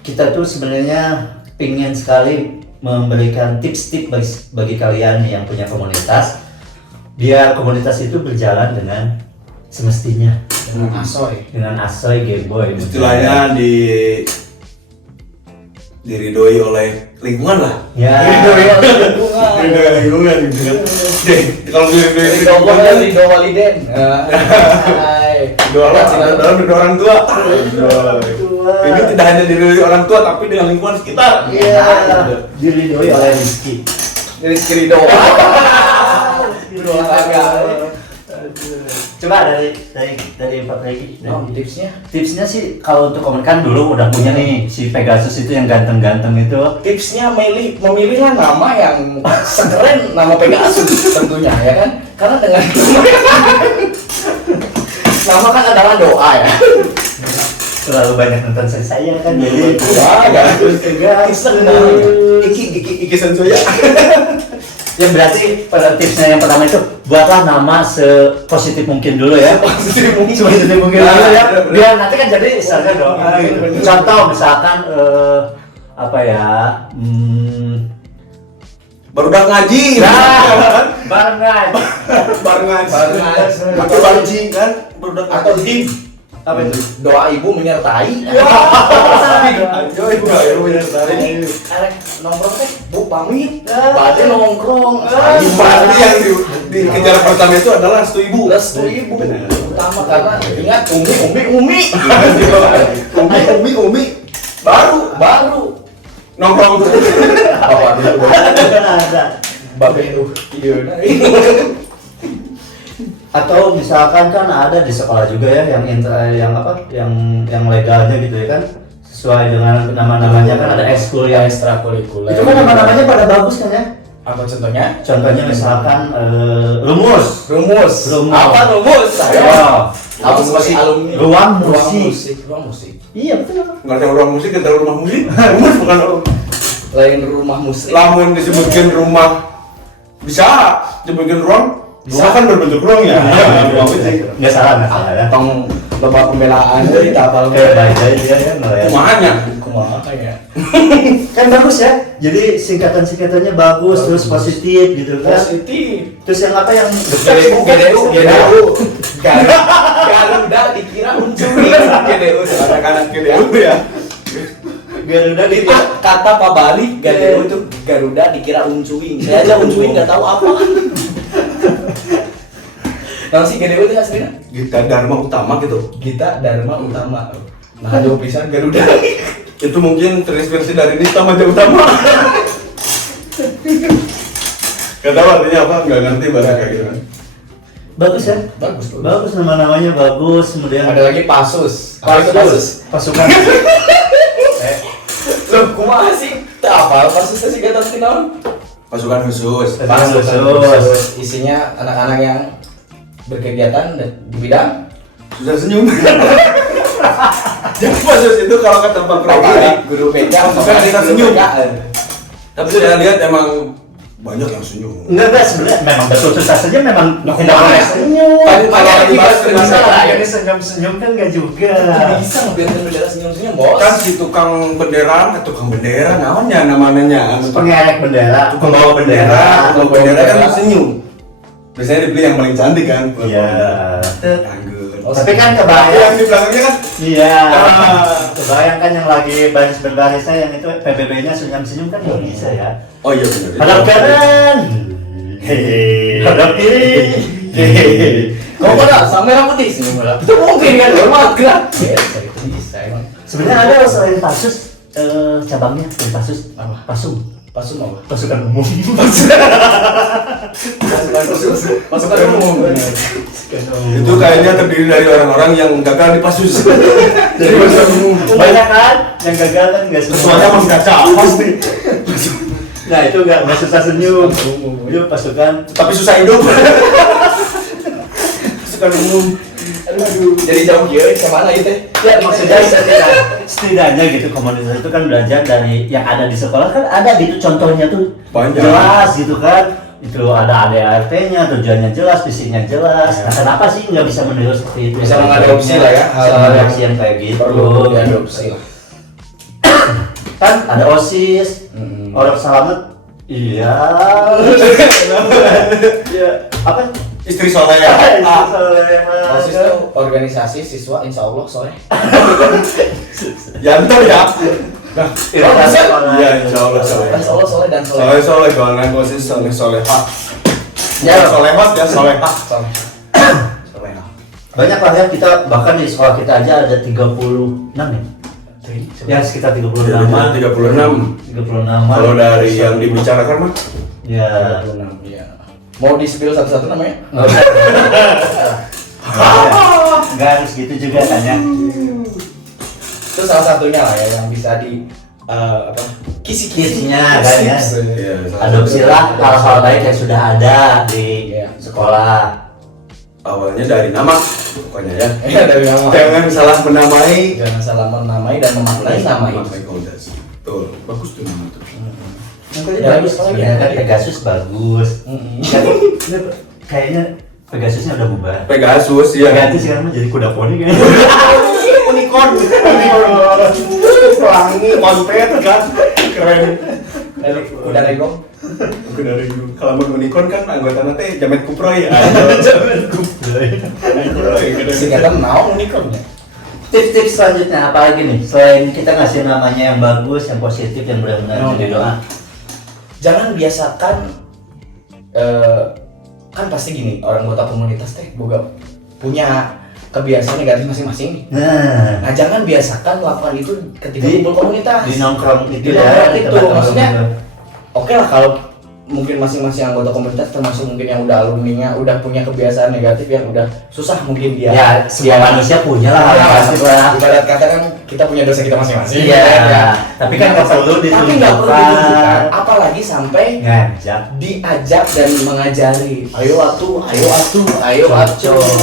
kita tuh sebenarnya pengen sekali memberikan tips-tips bagi kalian yang punya komunitas, biar komunitas itu berjalan dengan semestinya, dengan asoy gameboy. Istilahnya diridoi oleh lingkungan lah. Ya. Diridoi lingkungan gitu kan. Kalau Ridho Waliden. dalam orang tua. Ini tidak hanya diridoi orang tua tapi dengan lingkungan sekitar. Iya. Diridoi oleh Rizky. Ridho. Coba dari Pak Regi. Tipsnya sih kalau untuk komunikan dulu udah punya nih si Pegasus itu yang ganteng-ganteng itu. Tipsnya memilihlah nama yang sekeren nama Pegasus tentunya ya kan, karena dengan nama kan adalah doa ya. Terlalu banyak nonton saya kan jadi Iki sensoya. yang berarti pada tipsnya yang pertama itu buatlah nama sepositif mungkin dulu ya. Positif mungkin dulu ya. Biar nanti kan jadi misalkan doa. Contoh misalkan apa ya? Barudak ngaji. Bareng ngaji. Atau banji kan barudak Atau dim. Apa itu? Doa ibu menyertai. Ibu menyertai. Arek nongkrong teh bu pamit. Bade nongkrong. Berarti yang dikejar pertama itu adalah restu ibu. Restu ibu. Utama karena ingat umi. Umi. Baru nongkrong tuh. Babe itu. Iya. Atau misalkan kan ada di sekolah juga ya yang legalnya gitu ya kan, sesuai dengan nama-namanya kan ada ekskul yang Ekstrakurikuler. itu kan nama-namanya pada bagus kan ya. Apa contohnya? Contohnya misalkan rumus. Apa rumus? Ayo. Apa sebagai alumni? Ruang musik. Ruang musik. Iya betul. Nggak ada ruang musik, kita rumah musik. Rumus bukan Lain rumah musik. lamun disebutkan rumah bisa disebutkan ruang. Rumah kan berbentuk ruang ya. Ruang musik. Nggak salah ya. Tong lomba pembelaan dari tapal Kayak baik aja ya nelayan. Kumahanya. kumaha ya. Kan bagus ya. Jadi singkatan-singkatannya bagus, terus positif gitu kan. Positif. Terus yang apa yang Garuda dikira uncuri. GDU anak-anak GDU ya. Garuda di Kata Pak Bali, GDU itu Garuda dikira uncuing. Saya aja uncuing nggak tahu apa. Nah si GDU itu aslinya Gita Dharma Utama gitu. Gita Dharma Utama. Nah jauh pisan Garuda. Itu mungkin terinspirasi dari Nista Maja Utama. Gak tahu artinya apa, nggak ngerti bahasa kayak gitu kan. bagus ya. Bagus nama-namanya bagus. Kemudian Ada lagi Pasus. Pasukan. Loh, kumaha sih? Tak apa, Pasusnya sih kata naon? Pasukan khusus. Khusus. Isinya anak-anak yang berkegiatan di bidang Sudah senyum. Jadi pasus itu kalau kata Bang Robi, guru BK bukan kita senyum. Tapi saya lihat emang banyak yang senyum. Enggak sebenarnya memang betul susah saja memang tidak boleh senyum. Kalau dibahas Ini senyum kan enggak juga. Bisa ngebiarin bendera senyum-senyum, Bos. kan si tukang bendera namanya Pengerek bendera, pembawa bendera, tukang bendera kan senyum. Biasanya dibeli yang paling cantik kan. Iya. Anggun. Tapi kan Yang kebayang. di belakangnya kan Iya. Kebayang kan yang lagi baris berbarisnya yang itu PBB-nya senyum-senyum kan nggak bisa ya. oh iya benar. Hadap kanan. Hehehe. Hadap kiri. Hehehe. Kok pada sampai merah putih senyum bola? Itu mungkin kan normal gerak. Biasa itu bisa emang. Sebenarnya ada selain Pasus cabangnya dari Pasus Apa? Pasum. Pasukan apa? Pasukan umum. Pasukan umum. Itu kayaknya terdiri dari orang-orang yang gagal di pasus. Jadi pasukan umum. Banyak kan yang gagal kan nggak Ketuanya Mas Kaca pasti. Nah itu nggak susah senyum. Itu pasukan. Tapi susah hidup. Pasukan umum. Aduh, jadi jauh ya kemana gitu? Ya maksudnya setidaknya gitu komunitas itu kan belajar dari yang ada di sekolah kan ada gitu contohnya tuh Banyak. jelas gitu kan itu ada ADART-nya tujuannya jelas visinya jelas. Nah kenapa sih nggak bisa meniru seperti itu? Bisa mengadopsi lah ya, bisa mengadopsi yang kayak gitu. Perlu diadopsi lah. Kan ada OSIS, orang selamat. Iya. Iya. Apa? Istri soleh. OSIS itu organisasi siswa insya Allah soleh. Jantung ya. Iya, bisa? Iya, insya Allah soleh. Insya Allah soleh dan soleh. Soleh kawan posisi solehah. Ya. Solehah ya solehah. Soleh. Banyak lah ya kita bahkan di sekolah kita aja ada 36 ya. Ya sekitar 36. 36. 36. Kalau dari yang dibicarakan mah Ya. 36 ya. Mau di spill satu-satu namanya? Enggak harus gitu juga kan ya. Itu salah satunya lah ya yang bisa di apa? Kisi-kisinya kan ya. Iya, Adopsilah hal-hal baik yang sudah ada di Iya. sekolah. awalnya dari nama pokoknya ya. Iya dari nama. Jangan salah menamai. Jangan salah menamai dan memaknai nama itu. Memaknai komunitas. Betul. Bagus tuh nama tuh. Bagus ya kan Pegasus bagus. Kan, kayaknya Pegasusnya udah bubar. Pegasus ya. Ganti sekarang mah jadi kuda poni kayaknya. Unicorn. Pelangi, konten kan. Keren. Udah regong. Udah dari dulu. Kalau mau unicorn kan anggota nanti Jamet Kuproy. Jamet Kuproy. Singkatan naon unicornnya. Tips-tips selanjutnya apa lagi nih? Selain kita ngasih namanya yang bagus, yang positif, yang benar-benar jadi doa. Jangan biasakan kan pasti gini orang anggota komunitas teh boga punya kebiasaan negatif masing-masing nih. Nah jangan biasakan melakukan itu ketika kumpul komunitas. Di nongkrong itu Di ya. nongkrong di itu, tempat-tempat maksudnya tertentu. Oke lah kalau mungkin masing-masing anggota komunitas termasuk mungkin yang udah alumninya udah punya kebiasaan negatif yang udah susah mungkin dia. Ya, semua manusia punya lah. Ya, pasti lah. ibarat kata kan kita punya dosa kita masing-masing. Iya. Ya. Tapi kan nggak perlu Tapi nggak perlu ditunjukkan, ditunjukkan. apalagi sampai Ngajak. diajak dan mengajari. Ayo atuh,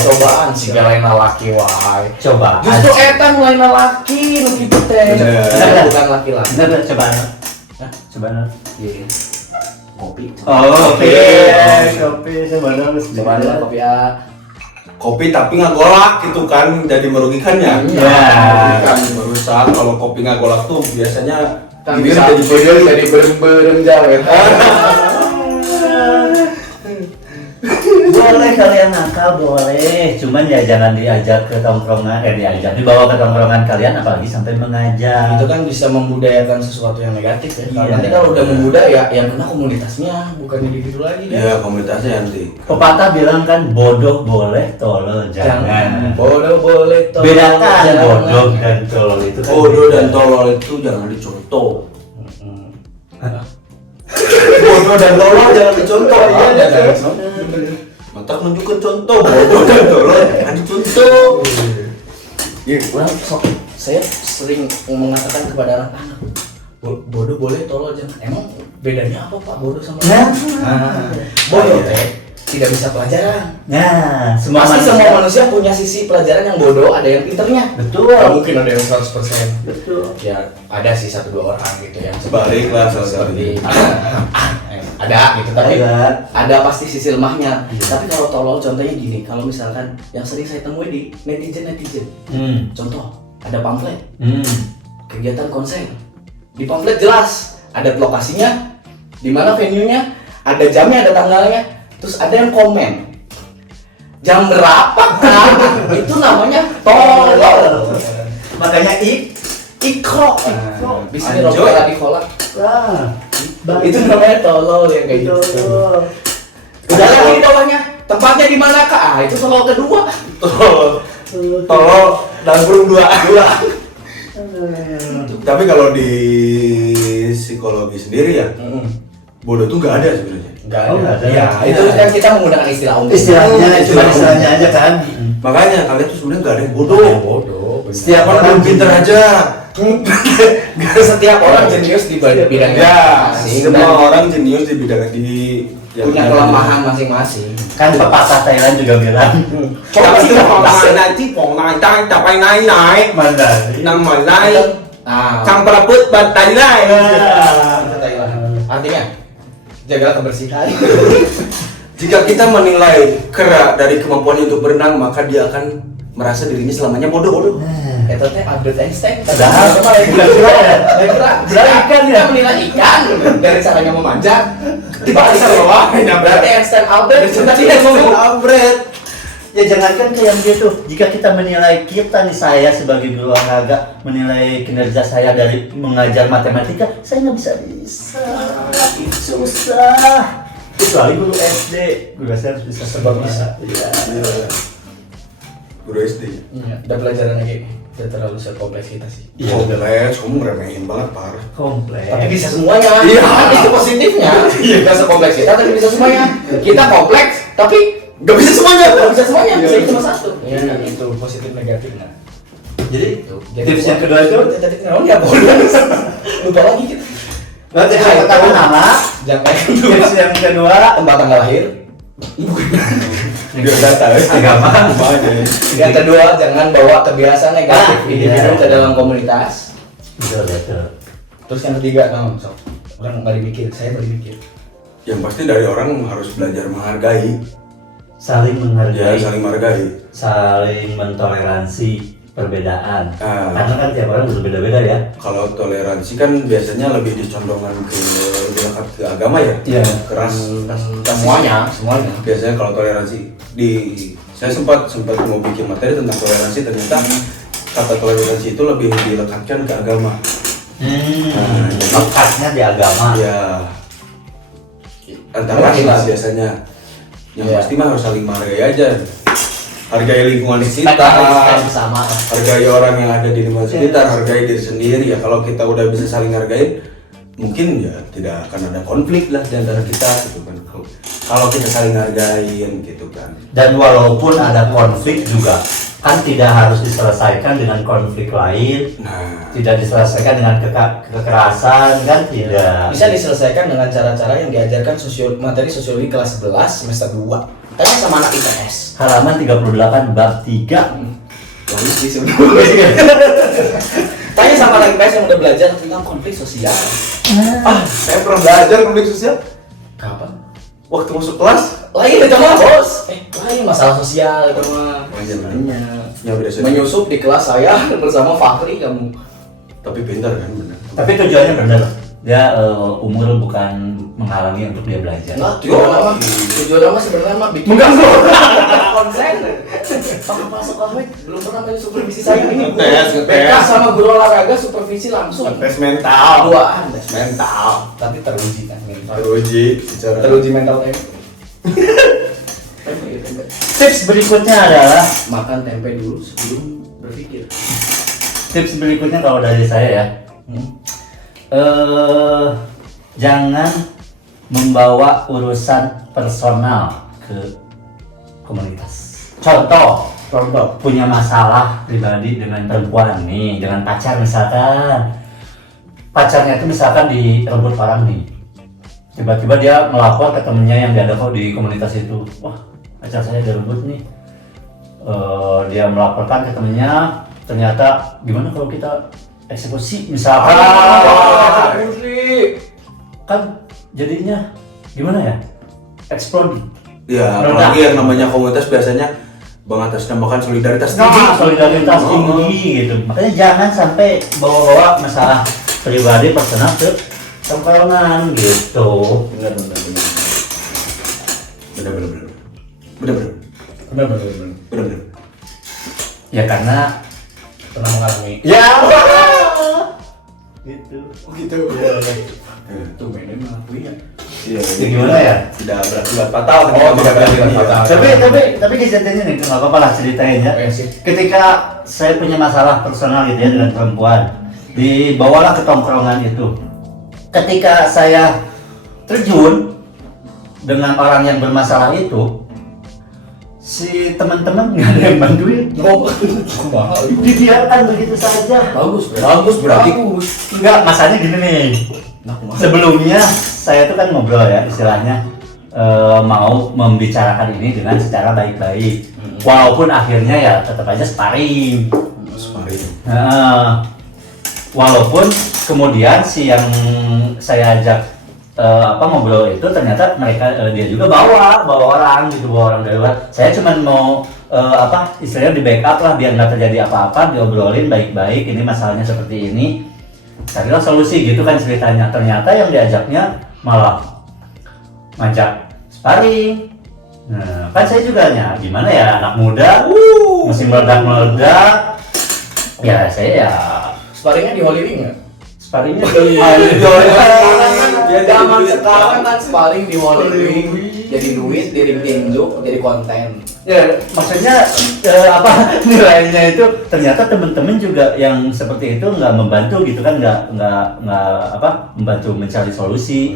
cobaan segala yang laki wae. Coba. Justru etan lain laki nu kitu teh. Bener. Bukan laki-laki. Bener, coba. Hah? Coba. Iya. Kopi. Oh, oke. Kopi. Kopi coba Coba ada kopi ya. Kopi tapi nggak golak gitu kan jadi merugikannya. Iya. Kan merusak kalau kopi nggak golak tuh biasanya Kan bibir bisa jadi berem-berem jauh ya. Boleh kalian nakal, boleh. Cuman ya jangan diajak ke tongkrongan, dibawa ke tongkrongan kalian apalagi sampai mengajak. Itu kan bisa membudayakan sesuatu yang negatif ya. Kalau Iya. nanti kalau udah membudaya yang kena komunitasnya bukan individu lagi kan. ya komunitasnya nanti. Pepatah bilang kan bodoh boleh, tolol jangan. Bodoh boleh tolol. Bedakan jangan. bodoh dan tolol itu kan. Bodoh dan tolol itu jangan dicontoh. Bodoh dan tolol jangan dicontoh. Iya, Iya, jangan. Mata menunjukkan contoh. Bodoh dan tolol jangan dicontoh. Iya, saya sering mengatakan kepada anak-anak, bodoh boleh, tolol jangan. Emang bedanya apa Pak bodoh sama Nah. bodoh teh tidak bisa pelajaran. Nah, Pasti semua manusia punya sisi pelajaran yang bodoh, ada yang pinternya. betul. Gak mungkin ada yang 100%. Betul. Ya ada sih 1-2 orang gitu yang Sebalik lah seperti ada gitu, tapi ada pasti sisi lemahnya. Iya. Tapi kalau tolol contohnya gini, kalau misalkan yang sering saya temui di netizen, contoh ada pamflet kegiatan konser, di pamflet jelas ada lokasinya, di mana venue-nya, ada jamnya, ada tanggalnya, terus ada yang komen jam berapa kan. Itu namanya tolol. Makanya Ikro. Di sini Anjoy. Rob lagi kolak. Wah, Itu namanya tolol ya kayak gitu. Udah lagi di bawahnya. Tempatnya di mana kak? Ah, itu tolol kedua. Tolol dan burung dua. Tapi kalau di psikologi sendiri ya, bodoh tuh nggak ada sebenarnya. Enggak Oh, nggak ada. Ya, itu kan kita menggunakan istilah umum. Istilahnya cuma istilahnya aja kan. Makanya kalian tuh sebenarnya nggak ada yang bodoh. Bodoh. Setiap Orang orang pinter aja. Setiap orang jenius di bidangnya Ya, masing-masing. semua Dan orang jenius di bidang yang punya kelemahan masing-masing. kan pepatah Thailand juga bilang Tapi nanti pong naik capai naik mana nama naik Nah, sang perabot bantai naik. artinya jaga kebersihan. Jika kita menilai kera dari kemampuannya untuk berenang, maka dia akan merasa dirinya selamanya bodoh. Itu teh Albert Einstein. Padahal Kira-kira ikan ya? dia menilai ikan dari caranya memanjat. Dibalik ke bawah. Berarti Einstein Albert tadi yang ngomong. Albert. ya jangankan kayak gitu, jika kita menilai kita nih, saya sebagai guru olahraga menilai kinerja saya dari mengajar matematika, saya nggak bisa susah, kecuali guru SD, guru saya harus bisa Sebab bisa. Iya. Guru SD. Iya, udah pelajaran lagi. Udah terlalu kompleks kita sih. Iya. Kompleks, kamu ngeremehin banget parah. Kompleks. Tapi bisa semuanya. Iya. Itu positifnya. Nggak sekompleks kita, tapi bisa semuanya. Kita kompleks, tapi Gak bisa semuanya. nggak bisa semuanya. Iya. Bisa cuma satu. Iya, itu positif negatif. Nah, Jadi jadi tips yang kedua itu tadi ya boleh. Lupa lagi kita. berarti yang pertama nama, Jangan tips yang kedua tempat tanggal lahir. Biar data agama. Yang kedua, jangan bawa kebiasaan negatif individu iya. ke dalam komunitas. Betul. Terus yang ketiga, orang balik mikir, saya balik mikir. Yang pasti dari orang harus belajar menghargai. Saling menghargai, Ya, saling menghargai. saling mentoleransi perbedaan. Ah. Karena kan tiap orang berbeda-beda ya. Kalau toleransi kan biasanya lebih dicondongkan ke lebih dekat ke agama ya. Iya. Keras. Semuanya. Biasanya kalau toleransi saya sempat mau bikin materi tentang toleransi, ternyata kata toleransi itu lebih dilekatkan ke agama. Lekatnya di agama. Ya antara Mungkin lah lah. biasanya. Yang Iya. pasti mah harus saling menghargai aja. Hargai lingkungan sekitar, Respect sama. hargai orang yang ada di lingkungan sekitar, hargai diri sendiri. Ya kalau kita udah bisa saling hargain, mungkin ya tidak akan ada konflik lah di antara kita gitu kan. Kalau kita saling hargain gitu kan. Dan walaupun ada konflik juga kan tidak harus diselesaikan dengan konflik lain, Nah, tidak diselesaikan dengan kekerasan kan tidak. Bisa diselesaikan dengan cara-cara yang diajarkan materi sosiologi kelas 11 semester 2. Tanya sama anak IPS. Halaman 38 bab 3. Bagus sih sebenarnya. Tanya sama anak IPS yang udah belajar tentang konflik sosial. saya pernah belajar konflik sosial Kapan? waktu masuk kelas. Lain itu mah bos. Lain masalah sosial itu mah. Ya beda sih. Menyusup di kelas saya bersama Fakri kamu. Tapi pintar kan benar. Tapi tujuannya benar. Dia umur bukan menghalangi untuk dia belajar. Enggak, tujuan nama sebenarnya mah bikin konsen. Pak sekolah belum pernah main supervisi saya ini. Ngetes. BK sama guru olahraga supervisi langsung. Tes mental. Duaan tes Mental. tapi teruji kan mental. Teruji secara. Teruji mental tempe. Tips berikutnya adalah Makan tempe dulu sebelum berpikir. tips berikutnya kalau dari saya ya. Jangan membawa urusan personal ke komunitas. Contoh punya masalah pribadi dengan perempuan nih, dengan pacar misalkan. Pacarnya itu misalkan direbut orang nih. tiba-tiba dia melapor ke temennya yang dia ada di komunitas itu, wah pacar saya ada ribut nih. Dia melaporkan ke temennya, ternyata gimana kalau kita eksekusi misalkan, kan jadinya gimana ya, eksplod. Ya, apalagi yang namanya komunitas biasanya mengatasnamakan solidaritas tinggi. Solidaritas tinggi gitu. Makanya jangan sampai bawa-bawa masalah pribadi personal ke tongkrongan gitu. Benar. Ya karena Pernah mengalami. ya gitu. Oh gitu. Tuh mainnya mengakui ya. Iya. Ya gimana ya? Tidak berakibat fatal. Tidak berakibat fatal. Tapi kejadiannya nih nggak apa-apa lah ceritain ya. Oh, iya sih. Ketika saya punya masalah personal gitu ya dengan perempuan, dibawalah ke tongkrongan itu. Ketika saya terjun dengan orang yang bermasalah itu, si teman-teman nggak ada yang bantuin. Oh, mahal. Dibiarkan begitu saja. Bagus berarti. Enggak, masalahnya gini nih. Sebelumnya saya tuh kan ngobrol ya istilahnya, mau membicarakan ini dengan secara baik-baik. Walaupun akhirnya ya tetap aja sparring. Walaupun kemudian si yang saya ajak ngobrol itu ternyata dia juga bawa orang gitu, bawa orang dari luar. Saya cuma mau istilahnya di backup lah biar nggak terjadi apa-apa, diobrolin baik-baik, ini masalahnya seperti ini, carilah solusi gitu kan ceritanya. Ternyata yang diajaknya malah ngajak sparring. Nah, kan saya juga gimana ya, anak muda masih meledak-meledak. Ya saya ya Sparringnya di Holy Wing nggak? sparringnya Ya zaman sekarang kan sparring di Holy Wing, jadi duit, jadi tinju, jadi konten. ya maksudnya nilainya itu ternyata teman-teman juga yang seperti itu nggak membantu gitu kan, nggak membantu mencari solusi.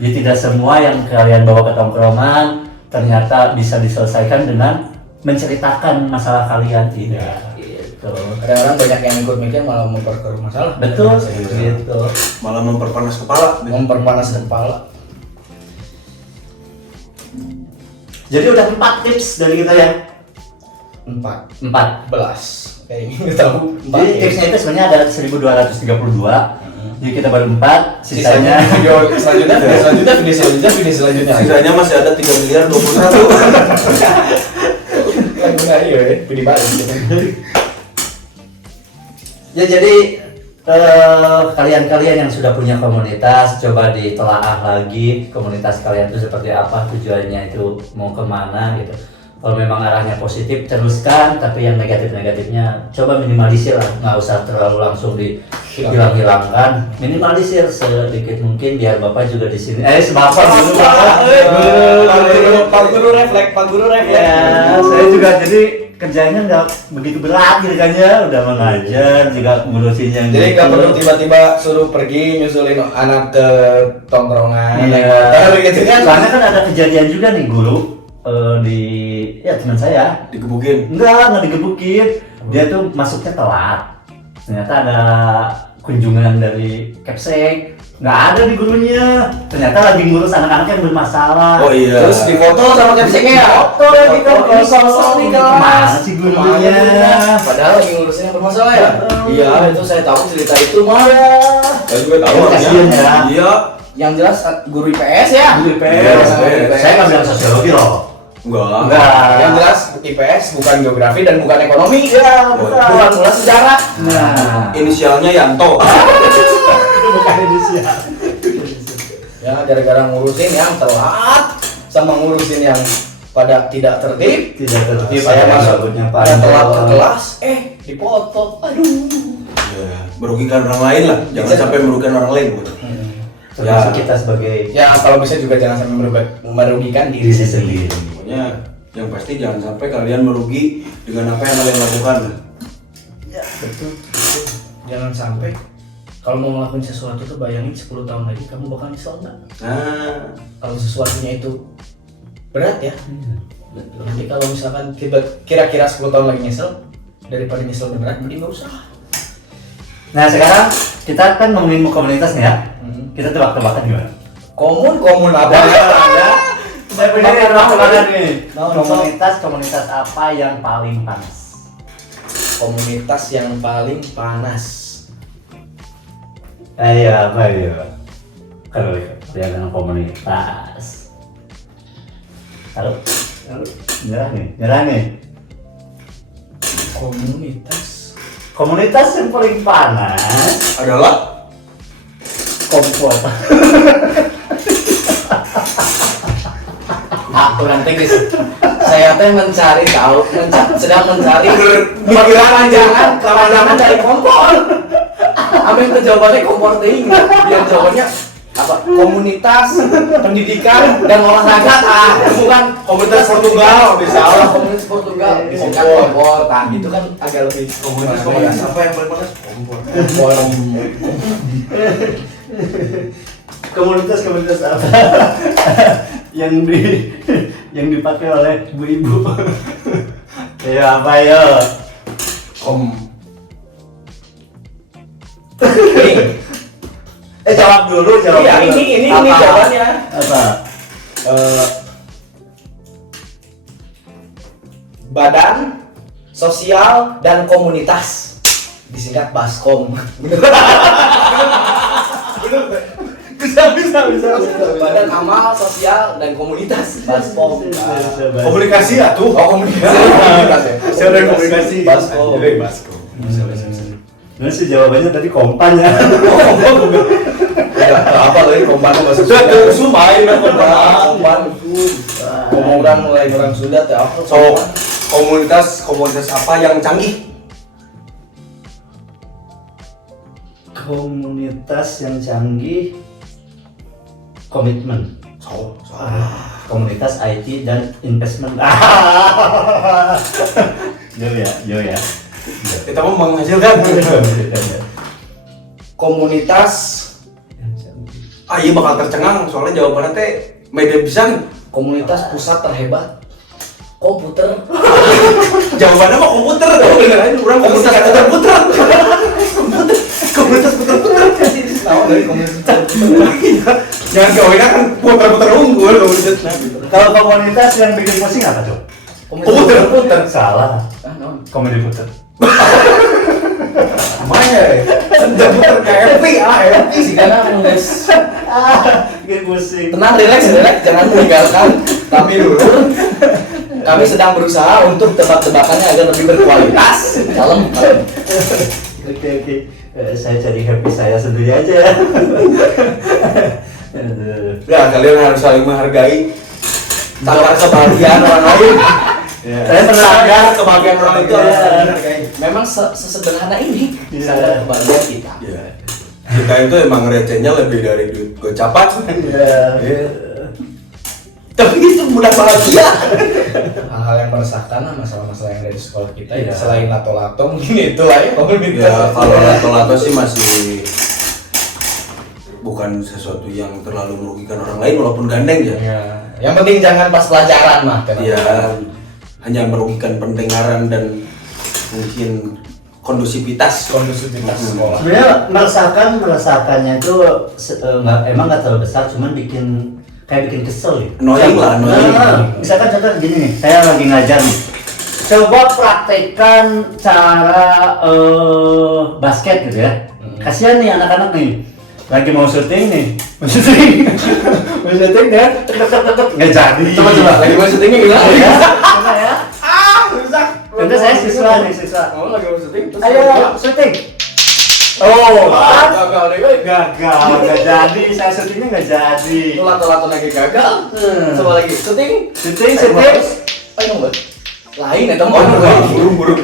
Jadi tidak semua yang kalian bawa ke tongkrongan ternyata bisa diselesaikan dengan menceritakan masalah kalian, tidak gitu. Kadang-kadang banyak yang ikut mikir malah memperkeruh masalah. Betul gitu. gitu. Malah memperpanas kepala. Memperpanas kepala. Jadi udah 4 tips dari kita ya. 14. 4. Kayaknya nggak tahu. Jadi tipsnya itu sebenarnya ada 1232. Jadi kita baru 4, Sisanya sisanya video selanjutnya. Sisanya masih ada 3 miliar 21. Enggak iya ya, video baru. ya jadi kalian-kalian yang sudah punya komunitas, coba ditelaah lagi komunitas kalian itu seperti apa, tujuannya itu mau kemana gitu. Kalau memang arahnya positif teruskan, tapi yang negatif-negatifnya coba minimalisir lah, nggak usah terlalu langsung hilangkan, minimalisir sedikit mungkin biar bapak juga di sini. Bapak dulu Pak Guru refleks. ya, saya juga jadi kerjanya nggak begitu berat gitu kan ya, udah mengajar juga ngurusin yang Jadi gitu. nggak perlu tiba-tiba suruh pergi nyusulin anak ke tongkrongan. Iya. Gitu kan? Soalnya kan ada kejadian juga nih guru di teman saya. Digebukin. Enggak digebukin. Dia tuh masuknya telat. Ternyata ada kunjungan dari Kepsek. Nggak ada di gurunya. Ternyata lagi ngurus anak-anak yang bermasalah. Oh iya. Terus difoto sama capseknya ya? Foto lagi kan, Foto sosok di kelas. Kemana sih gurunya? Padahal lagi ngurusin yang bermasalah ya? Iya, itu saya tahu cerita itu mah. Saya juga tahu. Ya, kasihan ya. Iya. Yang jelas guru IPS ya? Guru IPS. Saya nggak bilang sosiologi loh. Enggak. Yang jelas IPS bukan geografi dan bukan ekonomi. Ya, Bukan pula sejarah. Nah, Inisialnya Yanto. bukan inisial. Ya, gara-gara ngurusin yang telat sama ngurusin yang pada tidak tertib. Tidak tertib, Saya ada masuk rambutnya pada telat ke panjang. kelas, dipotong. Aduh. Ya, merugikan orang lain lah. Jangan sampai merugikan orang lain. Termasuk kita sebagai Ya, kalau bisa juga jangan sampai merugikan diri diri sendiri. sendiri. Pokoknya yang pasti jangan sampai kalian merugi dengan apa yang kalian lakukan. Ya, betul. Jangan sampai kalau mau ngelakuin sesuatu tuh bayangin 10 tahun lagi kamu bakal nyesel nggak? Nah, Kalau sesuatunya itu berat ya. Betul. Nanti kalau misalkan kira-kira 10 tahun lagi nyesel, daripada nyesel beneran, mending nggak usah. Nah sekarang kita kan ngomongin komunitas nih ya. Kita tebak-tebakan gimana? Komun apa ya. Saya punya Makan, makan makan. nih. Nah, Komunitas apa yang paling panas? Komunitas yang paling panas. Ayo apa ya? Kalau yang komunitas. Kalau nyerah nih. Komunitas yang paling panas Adalah kompor. Kurang teknis. Saya teh sedang mencari kepanjangan dari kompor. Apa yang jawabannya kompor ting? Biar jawabannya apa? Komunitas, pendidikan dan olahraga. Bukan komunitas Portugal misalnya. komunitas Portugal. Disingkat kompor. Nah, itu kan agak lebih Komunitas apa yang paling panas? Kompor. Komunitas apa yang dipakai oleh ibu-ibu? Ya apa ya? Jawab dulu. Iya, ini jawabannya. Apa? Badan Sosial dan Komunitas, disingkat Baskom. Bisa. Badan Amal Sosial dan Komunitas, Baskom. Komunikasi ya tuh. Oh, komunikasi. Saya udah komunikasi. Baskom. Jadi Baskom. Nah sih jawabannya tadi kompan ya. Ya, apa lagi kompan bahasa Sudah Sunda. tuh sumai lah Kompan itu. Ngomong mulai orang Sunda teh apa? So, komunitas apa yang canggih? Komunitas yang canggih, komitmen. Komunitas IT dan investment. Yo ya. Kita mau menghasilkan. Komunitas Iya bakal tercengang soalnya jawabannya teh media pisan. Komunitas pusat terhebat komputer. Jawabannya mah komputer dong. Orang komunitas puter-puter. Komunitas puter-puter. Tahu dari komunitas. Jangan kawinnya kan puter-puter unggul komunitasnya. Kalau komunitas yang bikin pusing apa tuh? Komputer. Salah. Non. Komedi puter. Namanya puter kayak FP sih karena guys. Bikin pusing. Tenang, relax, jangan meninggalkan kami dulu. Kami sedang berusaha untuk tebak-tebakannya agar lebih berkualitas. Kalem. Oke. Saya cari happy saya sendiri aja ya. Ya kalian harus saling menghargai tanggal kebahagiaan orang lain. Saya pernah Sadar kebahagiaan orang itu harus saling menghargai. Memang sesederhana ini Iya. sadar kebahagiaan kita. Iya. Kita itu emang recehnya lebih dari duit gocapan. Tapi itu mudah bahagia. Hal-hal yang meresahkan lah, masalah-masalah yang dari sekolah kita Iya. ya. Selain lato-lato mungkin itu lah ya komunitas. Ya kalau lato-lato sih masih bukan sesuatu yang terlalu merugikan orang lain walaupun gandeng ya. Ya. Yang penting jangan pas pelajaran mah. Iya, hanya merugikan pendengaran dan mungkin kondusivitas sekolah. Sebenarnya meresahkannya itu nggak terlalu besar, cuman bikin kesel gitu. Annoying lah, annoying. Misalkan contoh gini nih, saya lagi ngajar nih. Coba praktekkan cara basket gitu ya. Kasihan nih anak-anak nih. Lagi mau syuting nih. Mau syuting ya. Tek nggak jadi. Coba lagi mau syutingnya gimana? Ya, coba ya. Rusak. Contoh saya siswa. Kamu lagi mau syuting? Ayo syuting. Gagal deh, weh. Gagal, nggak jadi. Saya syutingnya nggak jadi. Itu lato-lato lagi gagal. Coba lagi syuting. Syuting. Ayo mbak. Lain ya teman. Burung.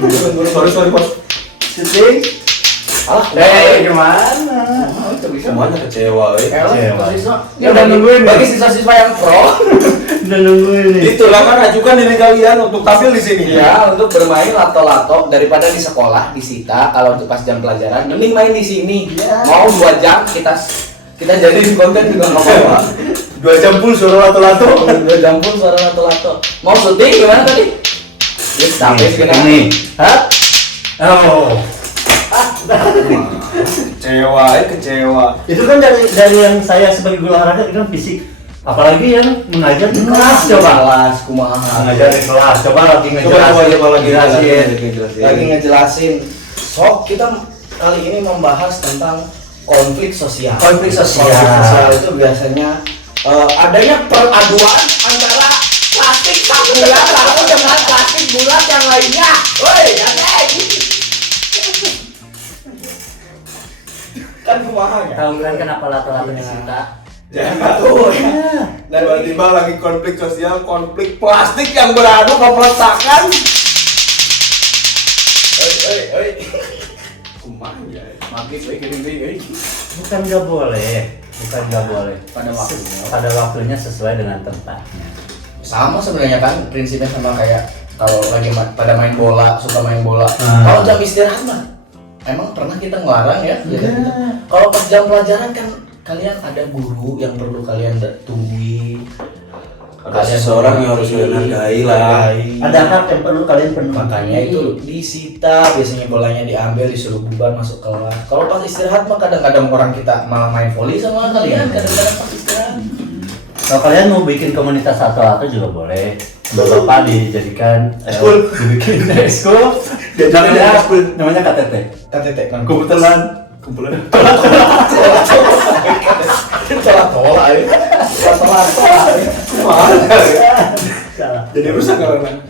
Sorry bos. Syuting. Alah, Gimana? Semuanya kecewa, Kecewa. Ya udah nungguin bagi siswa-siswa yang pro. Udah nungguin nih. Itulah kan ajukan diri kalian untuk tampil di sini. Ya, untuk bermain lato-lato daripada di sekolah disita. Kalau untuk pas jam pelajaran, mending main di sini. Ya. Mau 2 jam kita jadiin konten juga nggak apa-apa. 2 jam full suara lato-lato. 2 jam pun suara lato-lato. Mau syuting gimana tadi? Yes, sampai segini. Ini. Hah? Oh. Cewek kecewa. Itu kan dari yang saya sebagai guru olahraga itu kan fisik. Apalagi yang mengajar di kelas coba. Kelas kumaha. Mengajar di kelas. Coba lagi ngejelasin. Sok kita kali ini membahas tentang konflik sosial. Konflik sosial. Konflik sosial itu biasanya adanya peraduan antara plastik sak bulat lalu dengan plastik bulat yang lainnya. Woi, kan kumaha ya? Tahu kan kenapa lato-lato disita? Jangan tuh. Dan tiba-tiba lagi konflik sosial, konflik plastik yang beradu keperetakan. Oi. Kumaha ya? Maghrib gini. Bukan nggak boleh. Pada waktunya sesuai dengan tempatnya. Sama sebenarnya kan prinsipnya sama kayak kalau lagi pada main bola, suka main bola. Kalau jam istirahat mah emang pernah kita ngelarang ya? Kalau pas jam pelajaran kan kalian ada guru yang perlu kalian tungguin. Ada seseorang yang harus kalian hargai lah. Ada hak yang perlu kalian penuhi. Makanya itu disita, biasanya bolanya diambil, disuruh bubar masuk kelas. Kalau pas istirahat mah kadang-kadang orang kita malah main volley sama kalian kadang-kadang pas istirahat. Kalau kalian mau bikin komunitas atau apa juga boleh. Bapak dijadikan dibikin ekskul. Namanya KTT. KTT kan Kumpulan. Tola ya. Jadi rusak karena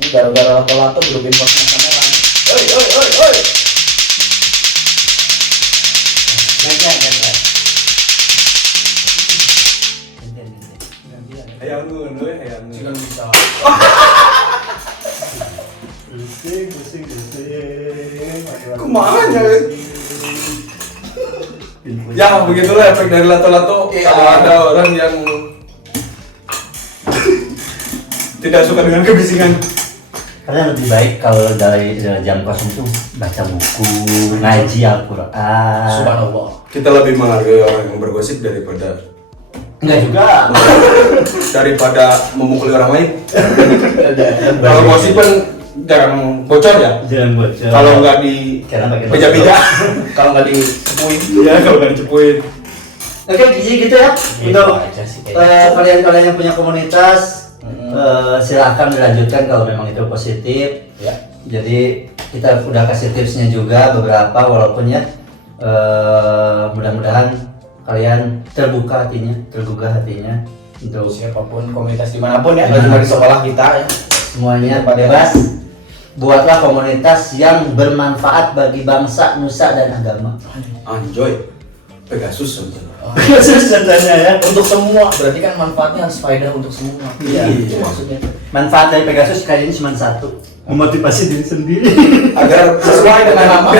Ini gara-gara tola tuh belum posnya kamera. Oi. hayang Jangan bisa. Pusing. Kumaha ya? Ya begitulah efek dari lato-lato. Kalau ada orang yang tidak suka dengan kebisingan, Kalian lebih baik kalau dari jam kosong itu baca buku, ngaji Al-Quran. Subhanallah. kita lebih menghargai orang yang bergosip Enggak juga. daripada memukuli orang lain. Kalau gosip kan jarang bocor ya. Jangan bocor. Kalau nggak di Karena pakai beja-beja, Kalau nggak dicepuin, ya kalau nggak dicepuin. Oke, jadi gitu ya. Untuk aja sih kayaknya. kalian yang punya komunitas, silahkan dilanjutkan kalau memang itu positif. Ya. Jadi kita udah kasih tipsnya juga beberapa, walaupun ya mudah-mudahan kalian terbuka hatinya, tergugah hatinya untuk Siapapun komunitas dimanapun ya, nggak cuma di sekolah kita ya. semuanya bebas. Buatlah komunitas yang bermanfaat bagi bangsa, nusa dan agama. Anjoy, Pegasus sebenarnya. Contohnya ya. Untuk semua, berarti kan manfaatnya harus faedah untuk semua. Iya. Itu maksudnya. Manfaat dari Pegasus kali ini cuma satu, memotivasi diri sendiri. Agar sesuai dengan nama.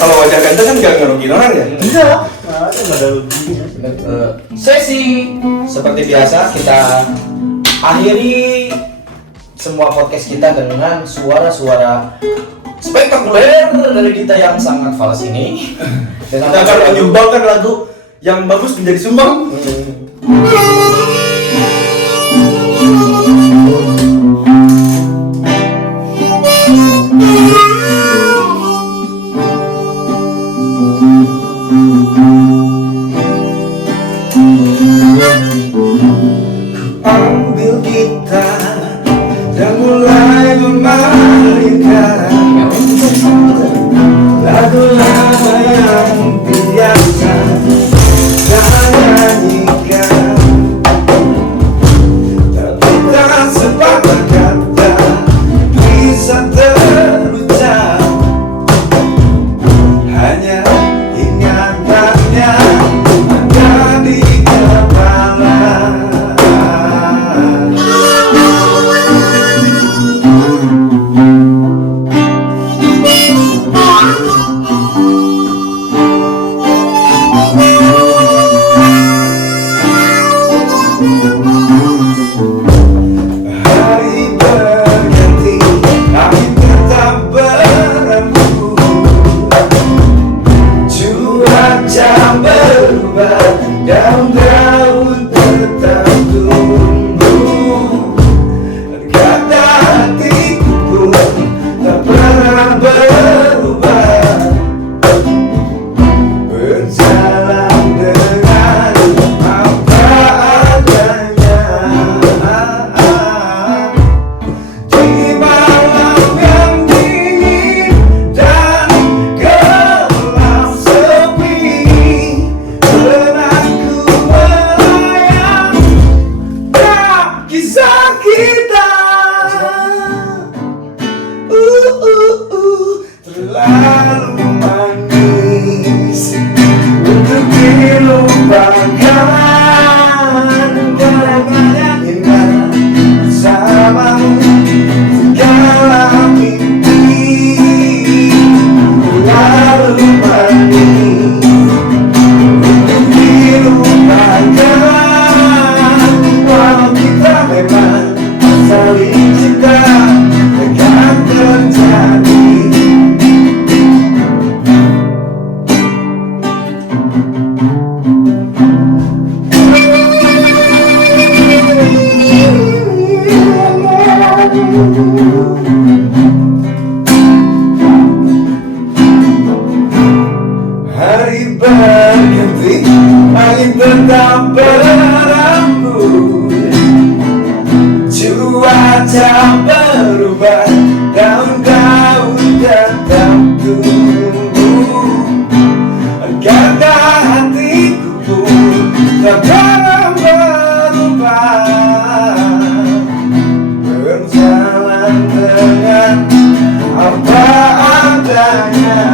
Kalau wajah ganteng kan nggak ngerugin orang ya. Enggak, nggak ada ruginya. Sesi seperti biasa kita akhiri semua podcast kita dengan suara-suara spektakuler dari kita yang sangat falas ini. Kita akan menyumbangkan lagu yang bagus menjadi sumbang. Ambil gitar dan mulai memainkan lagu lama yang biasa saya nyanyikan, tapi tak sepatah kata bisa terucap, hanya ingatannya ada di kepala. Hari berganti, tapi Hari berganti, angin tetap berembus, cuaca berubah, daun-daun tetap tumbuh. Agarkah hatiku pun tak pernah berubah, berjalan dengan apa adanya.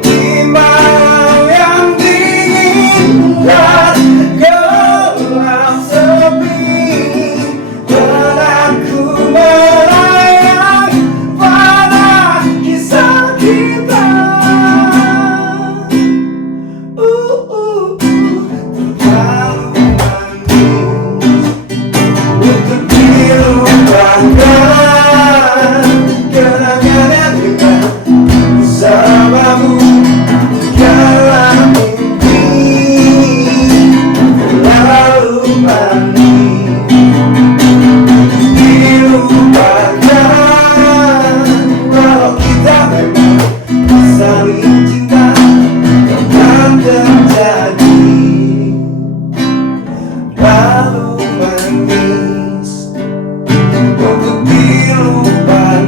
Di malam yang dingin dan gelap sepi, dan aku melayang pada kisah kita. Terlalu manis untuk dilupakan, kenangan yang indah bersamamu dalam mimpi. Terlalu manis dilupakan, walau kita memang saling cinta takkan terjadi. Terlalu manis untuk dilupakan,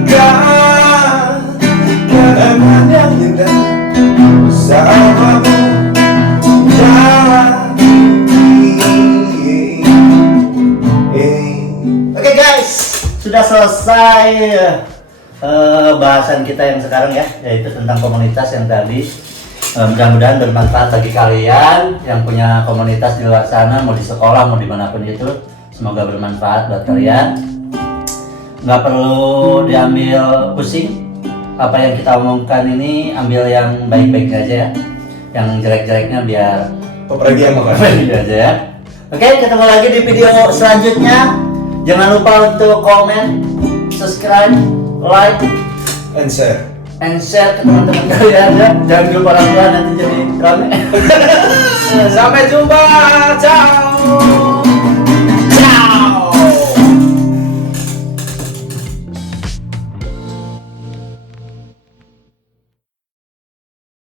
kenangan yang indah bersamamu dalam mimpi. Oke guys, sudah selesai bahasan kita yang sekarang ya, yaitu tentang komunitas yang tadi. Mudah-mudahan bermanfaat bagi kalian yang punya komunitas di luar sana, mau di sekolah, mau dimanapun itu. Semoga bermanfaat buat kalian. Nggak perlu diambil pusing. Apa yang kita omongkan ini ambil yang baik-baik aja ya. Yang jelek-jeleknya biar Pergi yang makan. pergi aja ya. Oke, ketemu lagi di video selanjutnya. Jangan lupa untuk komen, subscribe, like, And share. and share ke teman-teman kalian ya. Jangan lupa orang tua nanti jadi rame. Sampai jumpa, ciao.